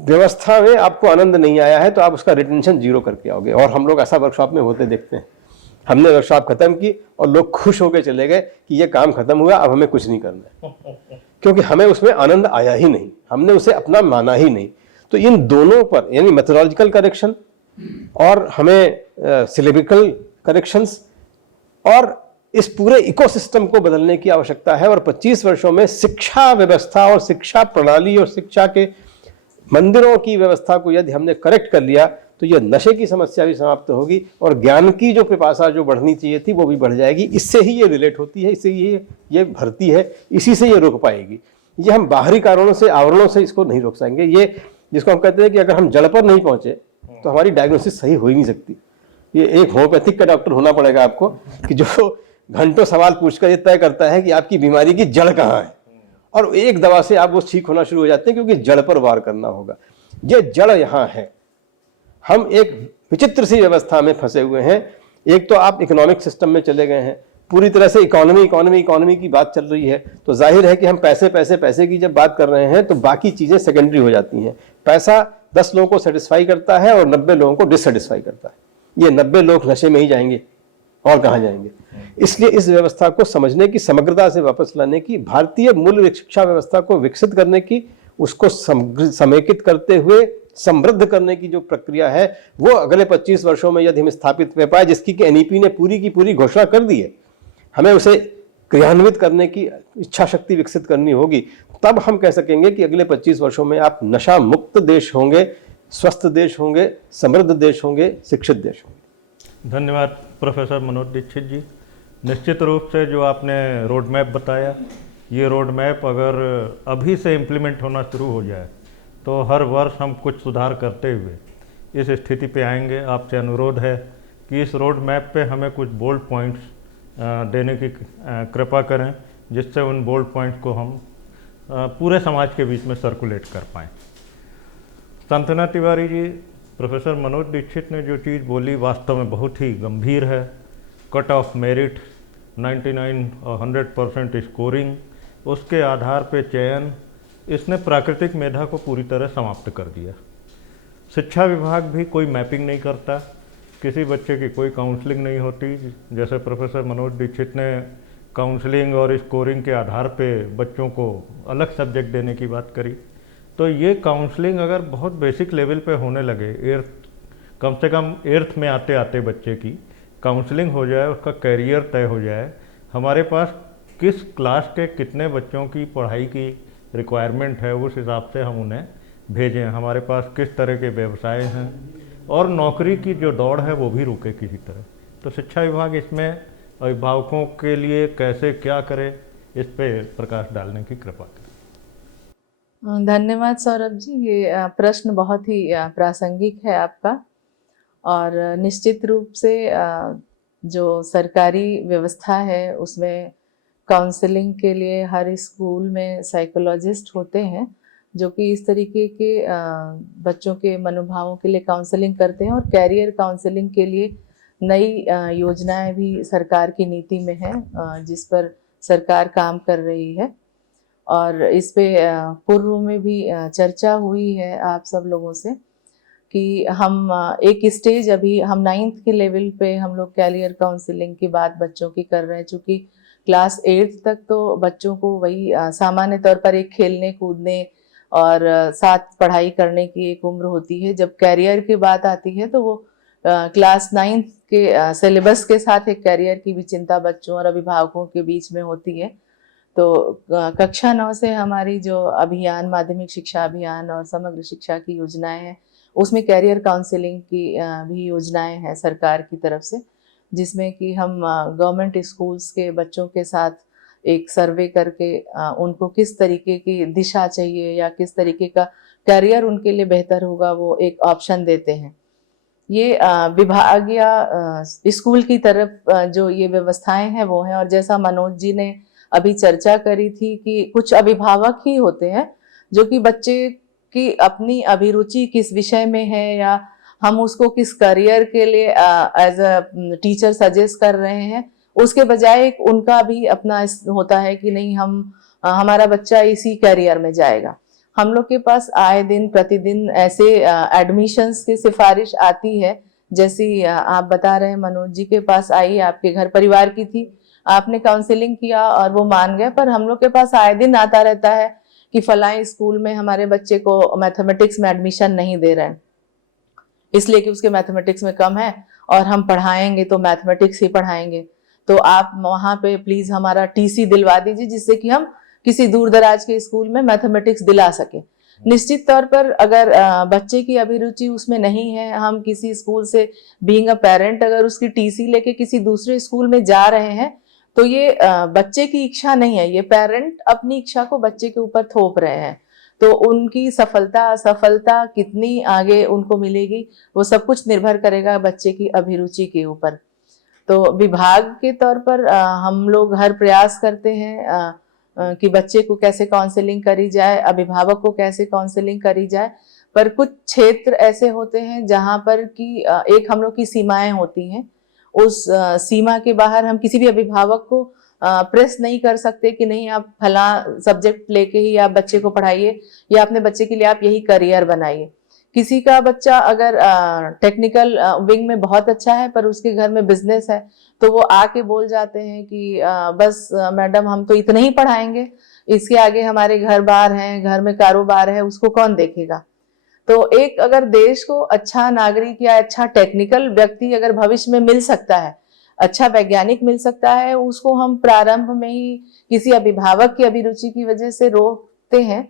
व्यवस्था में आपको आनंद नहीं आया है तो आप उसका रिटेंशन 0 करके आओगे, और हम लोग ऐसा वर्कशॉप में होते देखते हैं। हमने वर्कशॉप खत्म की और लोग खुश होकर चले गए कि ये काम खत्म हुआ, अब हमें कुछ नहीं करना है, क्योंकि हमें उसमें आनंद आया ही नहीं, हमने उसे अपना माना ही नहीं। तो इन दोनों पर, यानी मेथोडोलॉजिकल करेक्शन और हमें सिलेबिकल करेक्शंस और इस पूरे इकोसिस्टम को बदलने की आवश्यकता है। और 25 वर्षों में शिक्षा व्यवस्था और शिक्षा प्रणाली और शिक्षा के मंदिरों की व्यवस्था को यदि हमने करेक्ट कर लिया तो यह नशे की समस्या भी समाप्त होगी और ज्ञान की जो पिपासा जो बढ़नी चाहिए थी वो भी बढ़ जाएगी। इससे ही ये रिलेट होती है, इससे ये भरती है, इसी से ये रुक पाएगी। ये हम बाहरी कारणों से, आवरणों से इसको नहीं रोक सकेंगे। ये जिसको हम कहते हैं कि अगर हम जड़ पर नहीं पहुंचे तो हमारी डायग्नोसिस सही हो ही नहीं सकती। ये एक होम्योपैथिक का डॉक्टर होना पड़ेगा आपको कि जो घंटों सवाल पूछकर ये तय करता है कि आपकी बीमारी की जड़ कहाँ है, और एक दवा से आप वो ठीक होना शुरू हो जाते हैं, क्योंकि जड़ पर वार करना होगा। ये जड़ यहाँ है। हम एक विचित्र सी व्यवस्था में फंसे हुए हैं। एक तो आप इकोनॉमिक सिस्टम में चले गए हैं, पूरी तरह से इकोनॉमी की बात चल रही है, तो जाहिर है कि हम पैसे की जब बात कर रहे हैं तो बाकी चीजें सेकेंडरी हो जाती हैं। पैसा 10 लोगों को सेटिस्फाई करता है और 90 लोगों को डिससेटिस्फाई करता है। ये 90 लोग नशे में ही जाएंगे और कहाँ जाएंगे। इसलिए इस व्यवस्था को समझने की, समग्रता से वापस लाने की, भारतीय मूल शिक्षा व्यवस्था को विकसित करने की, उसको समेकित करते हुए समृद्ध करने की जो प्रक्रिया है वो अगले 25 वर्षों में यदि हम स्थापित कर पाए, जिसकी कि एनईपी ने पूरी की पूरी घोषणा कर दी है, हमें उसे क्रियान्वित करने की इच्छा शक्ति विकसित करनी होगी, तब हम कह सकेंगे कि अगले 25 वर्षों में आप नशा मुक्त देश होंगे, स्वस्थ देश होंगे, समृद्ध देश होंगे, शिक्षित देश होंगे। धन्यवाद प्रोफेसर मनोज दीक्षित जी। निश्चित रूप से जो आपने रोड मैप बताया, ये रोड मैप अगर अभी से इम्प्लीमेंट होना शुरू हो जाए तो हर वर्ष हम कुछ सुधार करते हुए इस स्थिति पे आएंगे। आपसे अनुरोध है कि इस रोड मैप पे हमें कुछ बोल्ड पॉइंट्स देने की कृपा करें, जिससे उन बोल्ड पॉइंट्स को हम पूरे समाज के बीच में सर्कुलेट कर पाएँ। सांत्वना तिवारी जी, प्रोफेसर मनोज दीक्षित ने जो चीज़ बोली वास्तव में बहुत ही गंभीर है। कट ऑफ मेरिट, 99 और 100% स्कोरिंग, उसके आधार पे चयन, इसने प्राकृतिक मेधा को पूरी तरह समाप्त कर दिया। शिक्षा विभाग भी कोई मैपिंग नहीं करता, किसी बच्चे की कोई काउंसलिंग नहीं होती। जैसे प्रोफेसर मनोज दीक्षित ने काउंसलिंग और स्कोरिंग के आधार पे बच्चों को अलग सब्जेक्ट देने की बात करी, तो ये काउंसलिंग अगर बहुत बेसिक लेवल पे होने लगे, कम से कम 8th में आते आते बच्चे की, काउंसलिंग हो जाए, उसका करियर तय हो जाए, हमारे पास किस क्लास के कितने बच्चों की पढ़ाई की रिक्वायरमेंट है, उस हिसाब से हम उन्हें भेजें। हमारे पास किस तरह के व्यवसाय हैं और नौकरी की जो दौड़ है वो भी रुके किसी तरह। तो शिक्षा विभाग इसमें अभिभावकों के लिए कैसे क्या करे, इस पे प्रकाश डालने की कृपा करें। धन्यवाद सौरभ जी, ये प्रश्न बहुत ही प्रासंगिक है आपका। और निश्चित रूप से जो सरकारी व्यवस्था है उसमें काउंसलिंग के लिए हर स्कूल में साइकोलॉजिस्ट होते हैं जो कि इस तरीके के बच्चों के मनोभावों के लिए काउंसलिंग करते हैं। और कैरियर काउंसलिंग के लिए नई योजनाएं भी सरकार की नीति में है, जिस पर सरकार काम कर रही है। और इस पे पूर्व में भी चर्चा हुई है आप सब लोगों से कि हम एक स्टेज, अभी हम 9th के लेवल पे हम लोग कैरियर काउंसलिंग की बात बच्चों की कर रहे हैं। चूँकि क्लास 8th तक तो बच्चों को वही सामान्य तौर पर एक खेलने कूदने और साथ पढ़ाई करने की एक उम्र होती है। जब कैरियर की बात आती है तो वो क्लास 9th के सिलेबस के साथ एक कैरियर की भी चिंता बच्चों और अभिभावकों के बीच में होती है। तो कक्षा 9 से हमारी जो अभियान, माध्यमिक शिक्षा अभियान और समग्र शिक्षा की योजनाएं हैं, उसमें कैरियर काउंसलिंग की भी योजनाएं हैं सरकार की तरफ से, जिसमें कि हम गवर्नमेंट स्कूल्स के बच्चों के साथ एक सर्वे करके उनको किस तरीके की दिशा चाहिए या किस तरीके का कैरियर उनके लिए बेहतर होगा, वो एक ऑप्शन देते हैं। ये विभाग या स्कूल की तरफ जो ये व्यवस्थाएं हैं वो हैं। और जैसा मनोज जी ने अभी चर्चा करी थी कि कुछ अभिभावक ही होते हैं जो कि बच्चे की अपनी अभिरुचि किस विषय में है या हम उसको किस करियर के लिए एज अ टीचर सजेस्ट कर रहे हैं, उसके बजाय एक उनका भी अपना होता है कि नहीं, हम हमारा बच्चा इसी करियर में जाएगा। हम लोग के पास आए दिन प्रतिदिन ऐसे एडमिशन्स की सिफारिश आती है, जैसी आप बता रहे हैं मनोज जी के पास आई, आपके घर परिवार की थी, आपने काउंसलिंग किया और वो मान गए। पर हम लोग के पास आए दिन आता रहता है कि फलाए स्कूल में हमारे बच्चे को मैथमेटिक्स में एडमिशन नहीं दे रहे हैं, इसलिए कि उसके मैथमेटिक्स में कम है और हम पढ़ाएंगे तो मैथमेटिक्स ही पढ़ाएंगे, तो आप वहाँ पे प्लीज हमारा टीसी दिलवा दीजिए जिससे कि हम किसी दूर दराज के स्कूल में मैथमेटिक्स दिला सके। निश्चित तौर पर अगर बच्चे की अभिरुचि उसमें नहीं है, हम किसी स्कूल से बीइंग अ पेरेंट अगर उसकी टीसी लेके किसी दूसरे स्कूल में जा रहे हैं तो ये बच्चे की इच्छा नहीं है, ये पेरेंट अपनी इच्छा को बच्चे के ऊपर थोप रहे हैं। तो उनकी सफलता असफलता कितनी आगे उनको मिलेगी, वो सब कुछ निर्भर करेगा बच्चे की अभिरुचि के ऊपर। तो विभाग के तौर पर हम लोग हर प्रयास करते हैं कि बच्चे को कैसे काउंसलिंग करी जाए, अभिभावक को कैसे काउंसलिंग करी जाए। पर कुछ क्षेत्र ऐसे होते हैं जहाँ पर कि एक हम लोग की सीमाएं होती हैं, उस सीमा के बाहर हम किसी भी अभिभावक को प्रेस नहीं कर सकते कि नहीं आप फला सब्जेक्ट लेके ही आप बच्चे को पढ़ाइए या अपने बच्चे के लिए आप यही करियर बनाइए। किसी का बच्चा अगर टेक्निकल विंग में बहुत अच्छा है पर उसके घर में बिजनेस है, तो वो आके बोल जाते हैं कि बस मैडम हम तो इतना ही पढ़ाएंगे, इसके आगे हमारे घर बार हैं, घर में कारोबार है, उसको कौन देखेगा। तो एक अगर देश को अच्छा नागरिक या अच्छा टेक्निकल व्यक्ति अगर भविष्य में मिल सकता है, अच्छा वैज्ञानिक मिल सकता है, उसको हम प्रारंभ में ही किसी अभिभावक की अभिरुचि की वजह से रोकते हैं।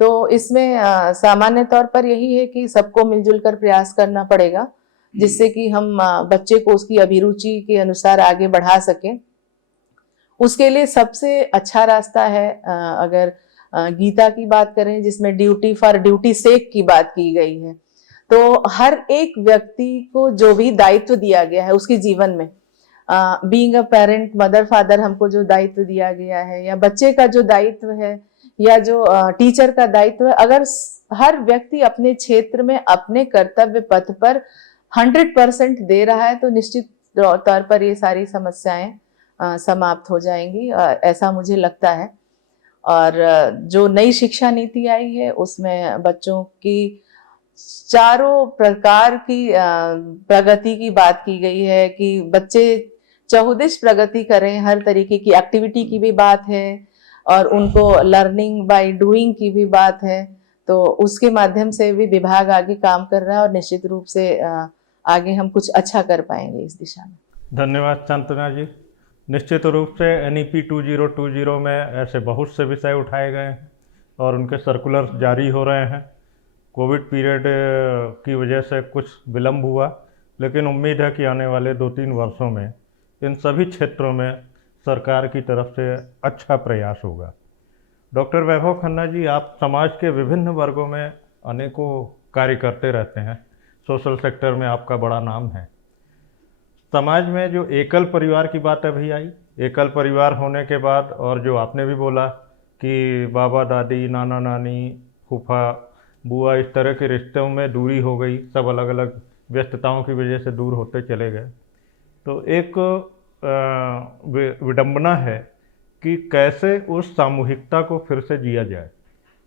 तो इसमें सामान्य तौर पर यही है कि सबको मिलजुल कर प्रयास करना पड़ेगा जिससे कि हम बच्चे को उसकी अभिरुचि के अनुसार आगे बढ़ा सकें। उसके लिए सबसे अच्छा रास्ता है, अगर गीता की बात करें जिसमें ड्यूटी फॉर ड्यूटी सेक की बात की गई है, तो हर एक व्यक्ति को जो भी दायित्व दिया गया है उसके जीवन में, being a parent, mother father, हमको जो दायित्व दिया गया है या बच्चे का जो दायित्व है या जो टीचर का दायित्व है, अगर हर व्यक्ति अपने क्षेत्र में अपने कर्तव्य पथ पर 100% दे रहा है तो निश्चित तौर पर ये सारी समस्याएं समाप्त हो जाएंगी, ऐसा मुझे लगता है। और जो नई शिक्षा नीति आई है उसमें बच्चों की चारों प्रकार की प्रगति की बात की गई है कि बच्चे चहुदिश प्रगति करें, हर तरीके की एक्टिविटी की भी बात है और उनको लर्निंग बाय डूइंग की भी बात है। तो उसके माध्यम से भी विभाग आगे काम कर रहा है और निश्चित रूप से आगे हम कुछ अच्छा कर पाएंगे इस दिशा में। धन्यवाद शांतना जी। निश्चित रूप से NEP 2020 में ऐसे बहुत से विषय उठाए गए हैं और उनके सर्कुलर्स जारी हो रहे हैं। कोविड पीरियड की वजह से कुछ विलम्ब हुआ, लेकिन उम्मीद है कि आने वाले 2-3 वर्षों में इन सभी क्षेत्रों में सरकार की तरफ से अच्छा प्रयास होगा। डॉक्टर वैभव खन्ना जी, आप समाज के विभिन्न वर्गों में अनेकों कार्य करते रहते हैं। सोशल सेक्टर में आपका बड़ा नाम है। समाज में जो एकल परिवार की बात अभी आई, एकल परिवार होने के बाद और जो आपने भी बोला कि बाबा दादी, नाना नानी, फूफा बुआ, इस तरह के रिश्तों में दूरी हो गई, सब अलग अलग व्यस्तताओं की वजह से दूर होते चले गए। तो एक विडंबना है कि कैसे उस सामूहिकता को फिर से जिया जाए।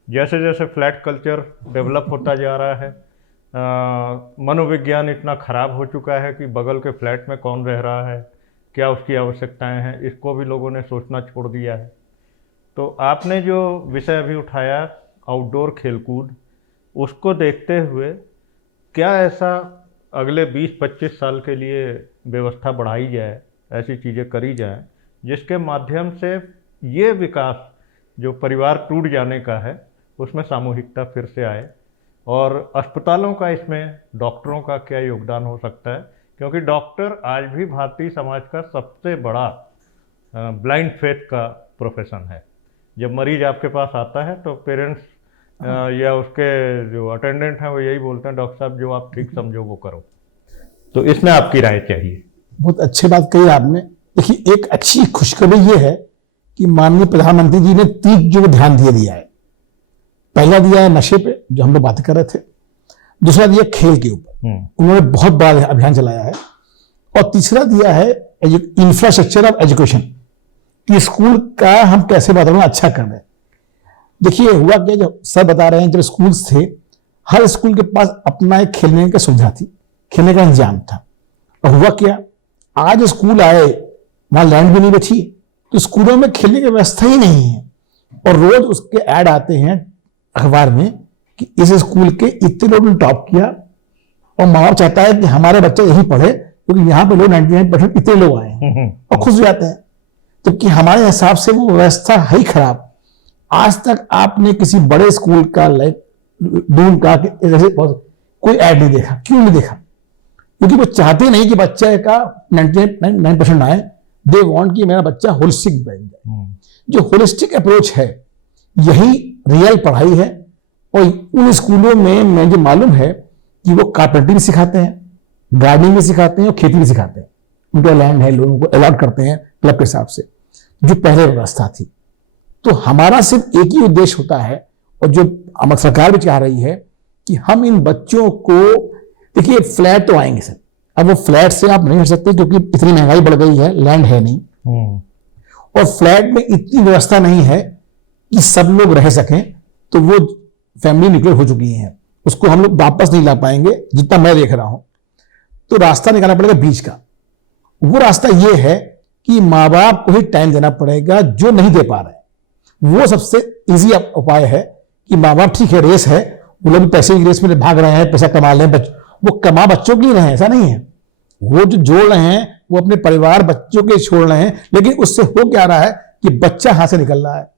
जैसे जैसे फ्लैट कल्चर डेवलप होता जा रहा है, मनोविज्ञान इतना खराब हो चुका है कि बगल के फ्लैट में कौन रह रहा है, क्या उसकी आवश्यकताएं हैं, इसको भी लोगों ने सोचना छोड़ दिया है। तो आपने जो विषय अभी उठाया, आउटडोर खेलकूद, उसको देखते हुए क्या ऐसा अगले 20-25 साल के लिए व्यवस्था बढ़ाई जाए, ऐसी चीज़ें करी जाएं जिसके माध्यम से ये विकास जो परिवार टूट जाने का है उसमें सामूहिकता फिर से आए। और अस्पतालों का इसमें डॉक्टरों का क्या योगदान हो सकता है, क्योंकि डॉक्टर आज भी भारतीय समाज का सबसे बड़ा ब्लाइंड फेथ का प्रोफेशन है। जब मरीज आपके पास आता है तो पेरेंट्स या उसके जो अटेंडेंट हैं वो यही बोलते हैं, डॉक्टर साहब जो आप ठीक समझो वो करो। तो इसमें आपकी राय चाहिए। बहुत अच्छी बात कही आपने। देखिए, एक अच्छी खुशखबरी ये है कि माननीय प्रधानमंत्री जी ने 3 चीजों पर ध्यान दिया है। पहला दिया है नशे पे, जो हम लोग बात कर रहे थे। दूसरा दिया खेल के ऊपर, उन्होंने बहुत बड़ा अभियान चलाया है। और तीसरा दिया है इंफ्रास्ट्रक्चर ऑफ एजुकेशन, कि स्कूल का हम कैसे वातावरण अच्छा कर रहे हैं। देखिए, हुआ क्या, जो सर बता रहे हैं, जब स्कूल्स थे, हर स्कूल के पास अपना एक खेलने की सुविधा थी, खेलने का इंतजाम था। और हुआ क्या, आज स्कूल आए, वहां लैंड भी नहीं बची, तो स्कूलों में खेलने की व्यवस्था ही नहीं है। और रोज उसके ऐड आते हैं अखबार में कि इस स्कूल के इतने लोगों ने टॉप किया, और माँ बाप चाहता है कि हमारे बच्चे यहीं पढ़े, क्योंकि यहाँ पे लोग 99% इतने लोग आए हैं, और खुश हो जाते हैं। जबकि हमारे हिसाब से वो व्यवस्था है ही खराब। आज तक आपने किसी बड़े स्कूल का दून का कोई ऐड नहीं देखा। क्यों नहीं देखा? क्योंकि वो चाहते नहीं कि बच्चे का 99% आए। दे वांट कि मेरा बच्चा होलिस्टिक बन जाए। जो होलिस्टिक अप्रोच है, यही रियल पढ़ाई है। और उन स्कूलों में मुझे मालूम है कि वो कारपेंटिंग सिखाते हैं, गार्डनिंग भी सिखाते हैं और खेती भी सिखाते हैं। उनका लैंड है, लोगों को अलॉट करते हैं क्लब के हिसाब से, जो पहले व्यवस्था थी। तो हमारा सिर्फ एक ही उद्देश्य होता है, और जो हमारी सरकार भी चाह रही है कि हम इन बच्चों को, देखिए फ्लैट तो आएंगे सर, अब वो फ्लैट से आप नहीं हट सकते क्योंकि इतनी महंगाई बढ़ गई है, लैंड है नहीं, और फ्लैट में इतनी व्यवस्था नहीं है कि सब लोग रह सकें। तो वो फैमिली न्यूक्लियर हो चुकी है, उसको हम लोग वापस नहीं ला पाएंगे, जितना मैं देख रहा हूं। तो रास्ता निकालना पड़ेगा बीच का। वो रास्ता ये है कि माँ बाप को ही टाइम देना पड़ेगा, जो नहीं दे पा रहे। वो सबसे इजी उपाय है कि माँ बाप, ठीक है रेस है, वो लोग पैसे की रेस में भाग रहे हैं, पैसा कमा रहे हैं, वो कमा बच्चों के लिए रहे हैं, ऐसा नहीं है। वो जो जोड़ रहे हैं वो अपने परिवार बच्चों के छोड़ रहे हैं, लेकिन उससे हो क्या रहा है कि बच्चा हाथ से निकल रहा है।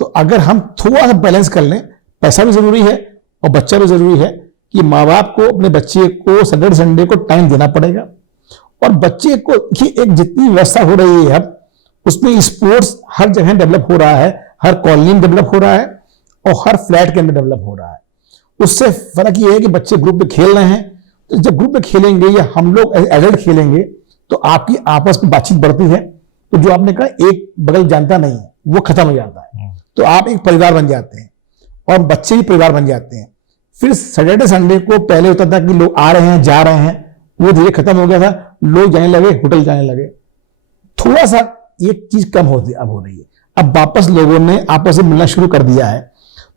तो अगर हम थोड़ा सा बैलेंस कर लें, पैसा भी जरूरी है और बच्चा भी जरूरी है, कि माँ बाप को अपने बच्चे को सैटरडे संडे को टाइम देना पड़ेगा। और बच्चे को एक जितनी व्यवस्था हो रही है अब, उसमें स्पोर्ट्स हर जगह डेवलप हो रहा है, हर कॉलोनी में डेवलप हो रहा है और हर फ्लैट के अंदर डेवलप हो रहा है। उससे फर्क ये है कि बच्चे ग्रुप में खेल रहे हैं। तो जब ग्रुप में खेलेंगे या हम लोग एडल्ट खेलेंगे तो आपकी आपस में बातचीत बढ़ती है। तो जो आपने कहा एक बगल जानता नहीं है, वो खत्म हो जाता है। तो आप एक परिवार बन जाते हैं और बच्चे भी परिवार बन जाते हैं। फिर सैटरडे संडे को पहले होता था कि लोग आ रहे हैं जा रहे हैं, वो धीरे खत्म हो गया था, लोग जाने लगे, होटल जाने लगे। थोड़ा सा ये चीज कम होती अब हो रही है। अब वापस लोगों ने आपस में मिलना शुरू कर दिया है।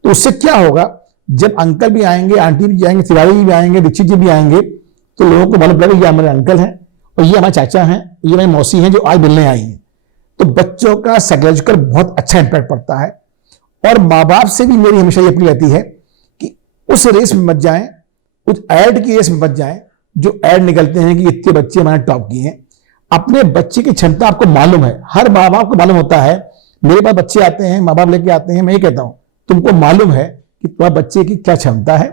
तो उससे क्या होगा, जब अंकल भी आएंगे, आंटी भी आएंगे, तिवारी जी भी आएंगे, दीक्षित जी भी आएंगे, तो लोगों को मालूम पड़ेगा ये हमारे अंकल हैं और ये हमारे चाचा हैं, ये हमारी मौसी हैं जो आज मिलने आई हैं। तो बच्चों का साइकोलॉजिकल बहुत अच्छा इंपैक्ट पड़ता है। और माँ बाप से भी मेरी हमेशा ये अपील रहती है कि उस रेस में मत जाएं, उस ऐड की रेस में मत जाएं जो ऐड निकलते हैं कि इतने बच्चे हमारे टॉप किए हैं। अपने बच्चे की क्षमता आपको मालूम है, हर माँ बाप को मालूम होता है। मेरे पास बच्चे आते हैं, माँ बाप लेके आते हैं, मैं ये कहता हूं तुमको मालूम है कि तुम्हारे बच्चे की क्या क्षमता है,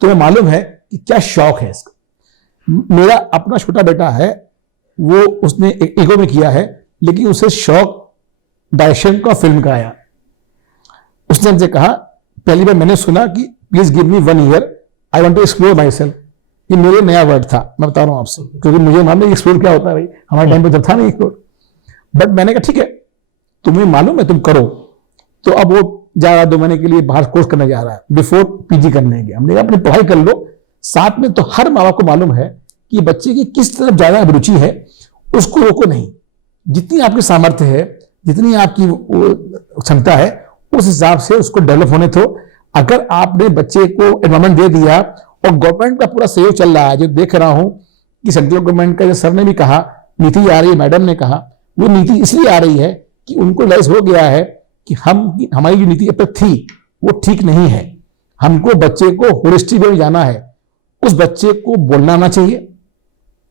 तुम्हें मालूम है कि क्या शौक है इसका। मेरा अपना छोटा बेटा है, वो उसने ईगो में किया है, लेकिन उसे शौक डायरेक्शन का, फिल्म का आया। उसने हमसे कहा, पहली बार मैंने सुना कि please give me 1 year, I want to explore myself. ये मेरे नया वर्ड था, मैं बता रहा हूं आपसे, क्योंकि मुझे मालूम है एक्सप्लोर क्या होता है भाई, हमारे टाइम पे जब था नहीं एक्सप्लोर। बट मैंने कहा ठीक है, तुम्हें मालूम है, तुम करो। तो अब वो जा रहा 2 महीने के लिए बाहर कोर्स करने जा रहा है, बिफोर पीजी करने गया। हमने कहा अपनी पढ़ाई कर लो साथ में। तो हर माँ बाप को मालूम है कि बच्चे की किस तरफ ज्यादा अभिरुचि है, उसको रोको नहीं। जितनी आपकी सामर्थ्य है, जितनी आपकी क्षमता है, उस हिसाब से उसको डेवलप होने दो। अगर आपने बच्चे को एनवायरमेंट दे दिया, और गवर्नमेंट का पूरा सहयोग चल रहा है, जो देख रहा हूं कि सेंट्रल गवर्नमेंट का, जो सर ने भी कहा, नीति आ रही है, मैडम ने कहा, वो नीति इसलिए आ रही है कि उनको रियलाइज हो गया है कि हमारी जो नीति अब तक थी वो ठीक नहीं है। हमको बच्चे को होलिस्टिक वे में जाना है। उस बच्चे को बोलना आना चाहिए,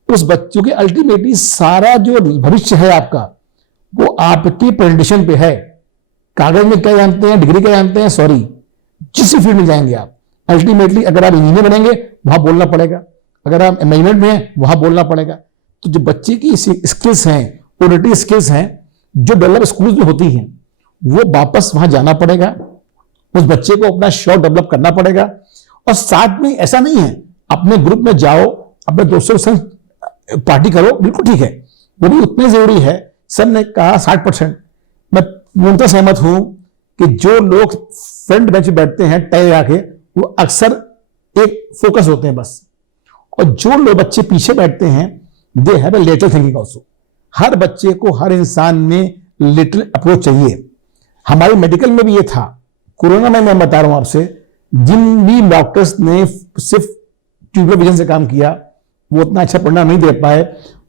उस बच्चों के अल्टीमेटली सारा जो भविष्य है आपका, वो आपके प्रेजेंटेशन पे है। कागज में क्या जानते हैं, डिग्री क्या जानते हैं, सॉरी, जिस फील्ड में जाएंगे आप, अल्टीमेटली अगर आप इंजीनियर बनेंगे वहां बोलना पड़ेगा, अगर आप मैनेजमेंट में हैं वहां बोलना पड़ेगा। तो जो बच्चे की स्किल्स हैं, कोग्निटिव स्किल्स हैं, जो डेवलप स्कूल में होती हैं, वो वापस वहां जाना पड़ेगा। उस बच्चे को अपना शौक डेवलप करना पड़ेगा। और साथ में ऐसा नहीं है अपने ग्रुप में जाओ, अपने दोस्तों के संग पार्टी करो, बिल्कुल ठीक है, वो भी उतने जरूरी है। सर ने कहा 60%, मैं पूर्णतः सहमत हूं कि जो लोग फ्रंट बेंच में बैठते हैं टाई आके, वो अक्सर एक फोकस होते हैं बस। और जो लोग बच्चे पीछे बैठते हैं, they have a lateral thinking also. हर बच्चे को, हर इंसान में लिटरल अप्रोच चाहिए। हमारी मेडिकल में भी ये था। कोरोना में मैं बता रहा हूं आपसे, जिन भी डॉक्टर्स ने सिर्फ ट्यूबुलर विजन से काम किया, वो उतना अच्छा परिणाम नहीं दे पाए।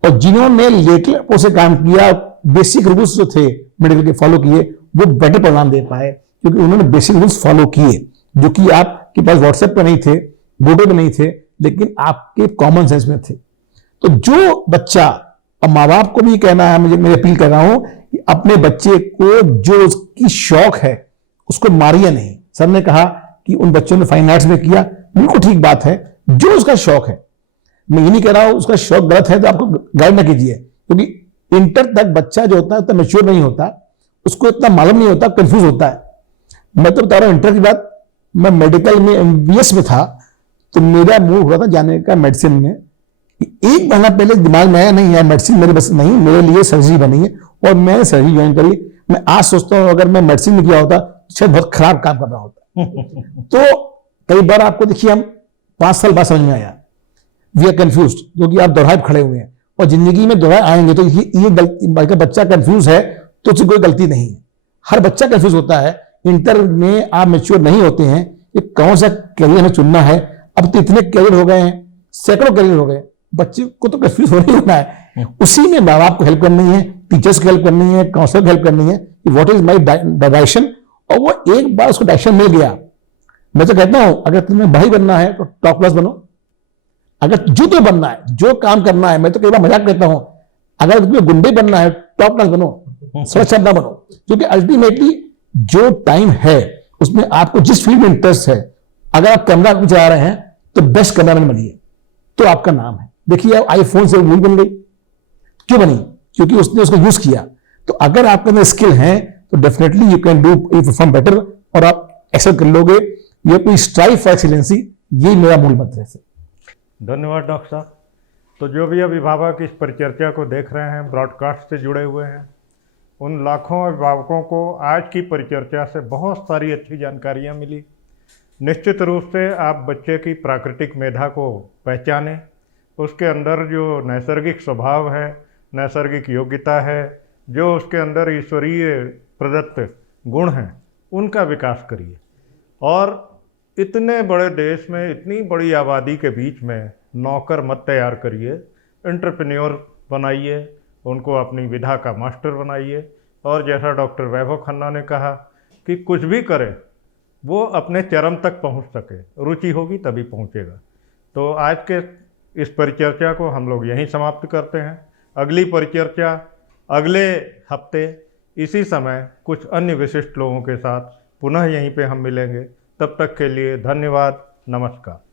और जिन्होंने लेटरल अप्रोच से काम किया, बेसिक रूल्स जो थे मेडिकल के फॉलो किए, वो बेटर परिणाम दे पाए, क्योंकि उन्होंने बेसिक रूल्स फॉलो किए, जो कि आपके पास व्हाट्सएप पे नहीं थे, बोर्डो पे नहीं थे, लेकिन आपके कॉमन सेंस में थे। तो जो बच्चा, और माँ बाप को भी कहना है, मैं अपील कर रहा हूं कि अपने बच्चे को जो उसकी शौक है उसको मारिए नहीं। सर ने कहा कि उन बच्चों ने फाइन आर्ट्स में किया, बिल्कुल ठीक बात है, जो उसका शौक है। मैं ये नहीं कह रहा हूं उसका शौक गलत है तो आपको गाइड ना कीजिए, क्योंकि इंटर तक बच्चा जो होता है उतना मैच्योर नहीं होता, उसको इतना मालूम नहीं होता, कंफ्यूज होता है। मैं तो बता रहा हूं, इंटर के बाद मैं मेडिकल में MBBS में था, तो मेरा मूड हुआ था जाने का मेडिसिन में। 1 महीना पहले दिमाग में आया, नहीं यार मेडिसिन मेरे बस नहीं, मेरे लिए सर्जरी बनी है, और मैंने सर्जरी ज्वाइन करी। मैं आज सोचता हूं अगर मैं मेडिसिन में किया होता तो शायद बहुत खराब काम कर रहा होता। तो कई बार आपको देखिए, हम 5 साल बाद समझ में आया, वी आर कंफ्यूज, क्योंकि आप दोहराए खड़े हुए हैं, और जिंदगी में दोहराए आएंगे। तो ये गलती, बच्चा कंफ्यूज है तो उसकी कोई गलती नहीं है, हर बच्चा कंफ्यूज होता है। इंटर में आप मैच्योर नहीं होते हैं कि कौन सा करियर हमें चुनना है। अब तो इतने करियर हो गए हैं, सैकड़ों करियर हो गए, बच्चे को तो कंफ्यूज होना है। उसी में माँ बाप को हेल्प करनी है, टीचर्स को हेल्प करनी है, काउंसलर को हेल्प करनी है कि व्हाट इज माई डायरेक्शन। और वो एक बार उसको डायरेक्शन मिल गया, मैं तो कहता हूं अगर तुम्हें भाई बनना है तो टॉप क्लास बनो, अगर जो बनना है, जो काम करना है, मैं तो कई बार मजाक करता हूं, अगर तुम्हें गुंडे बनना है टॉप क्लास बनो, सुरक्षा ना बनो। क्योंकि अल्टीमेटली जो टाइम है उसमें आपको जिस फील्ड में इंटरेस्ट है, अगर आप कैमरा भी चला रहे हैं तो बेस्ट कैमरामैन बनिए, तो आपका नाम है। देखिए आईफोन से मूवी बन गई, क्यों बनी? क्योंकि उसने उसको यूज किया। तो अगर आपके अंदर स्किल है तो definitely you can do perform better, और आप एक्सेल कर लोगे। ये कोई स्ट्राइव फॉर एक्सीलेंसी, ये मेरा मूल मंत्र है। धन्यवाद डॉक्टर साहब। तो जो भी अभिभावक इस परिचर्चा को देख रहे हैं, ब्रॉडकास्ट से जुड़े हुए हैं, उन लाखों अभिभावकों को आज की परिचर्चा से बहुत सारी अच्छी जानकारियां मिली। निश्चित रूप से आप बच्चे की प्राकृतिक मेधा को पहचानें, उसके अंदर जो नैसर्गिक स्वभाव है, नैसर्गिक योग्यता है, जो उसके अंदर ईश्वरीय प्रदत्त गुण हैं, उनका विकास करिए। और इतने बड़े देश में, इतनी बड़ी आबादी के बीच में नौकर मत तैयार करिए, एंटरप्रेन्योर बनाइए, उनको अपनी विधा का मास्टर बनाइए। और जैसा डॉक्टर वैभव खन्ना ने कहा कि कुछ भी करे वो अपने चरम तक पहुंच सके, रुचि होगी तभी पहुंचेगा। तो आज के इस परिचर्चा को हम लोग यहीं समाप्त करते हैं। अगली परिचर्चा अगले हफ्ते इसी समय कुछ अन्य विशिष्ट लोगों के साथ पुनः यहीं पे हम मिलेंगे। तब तक के लिए धन्यवाद, नमस्कार।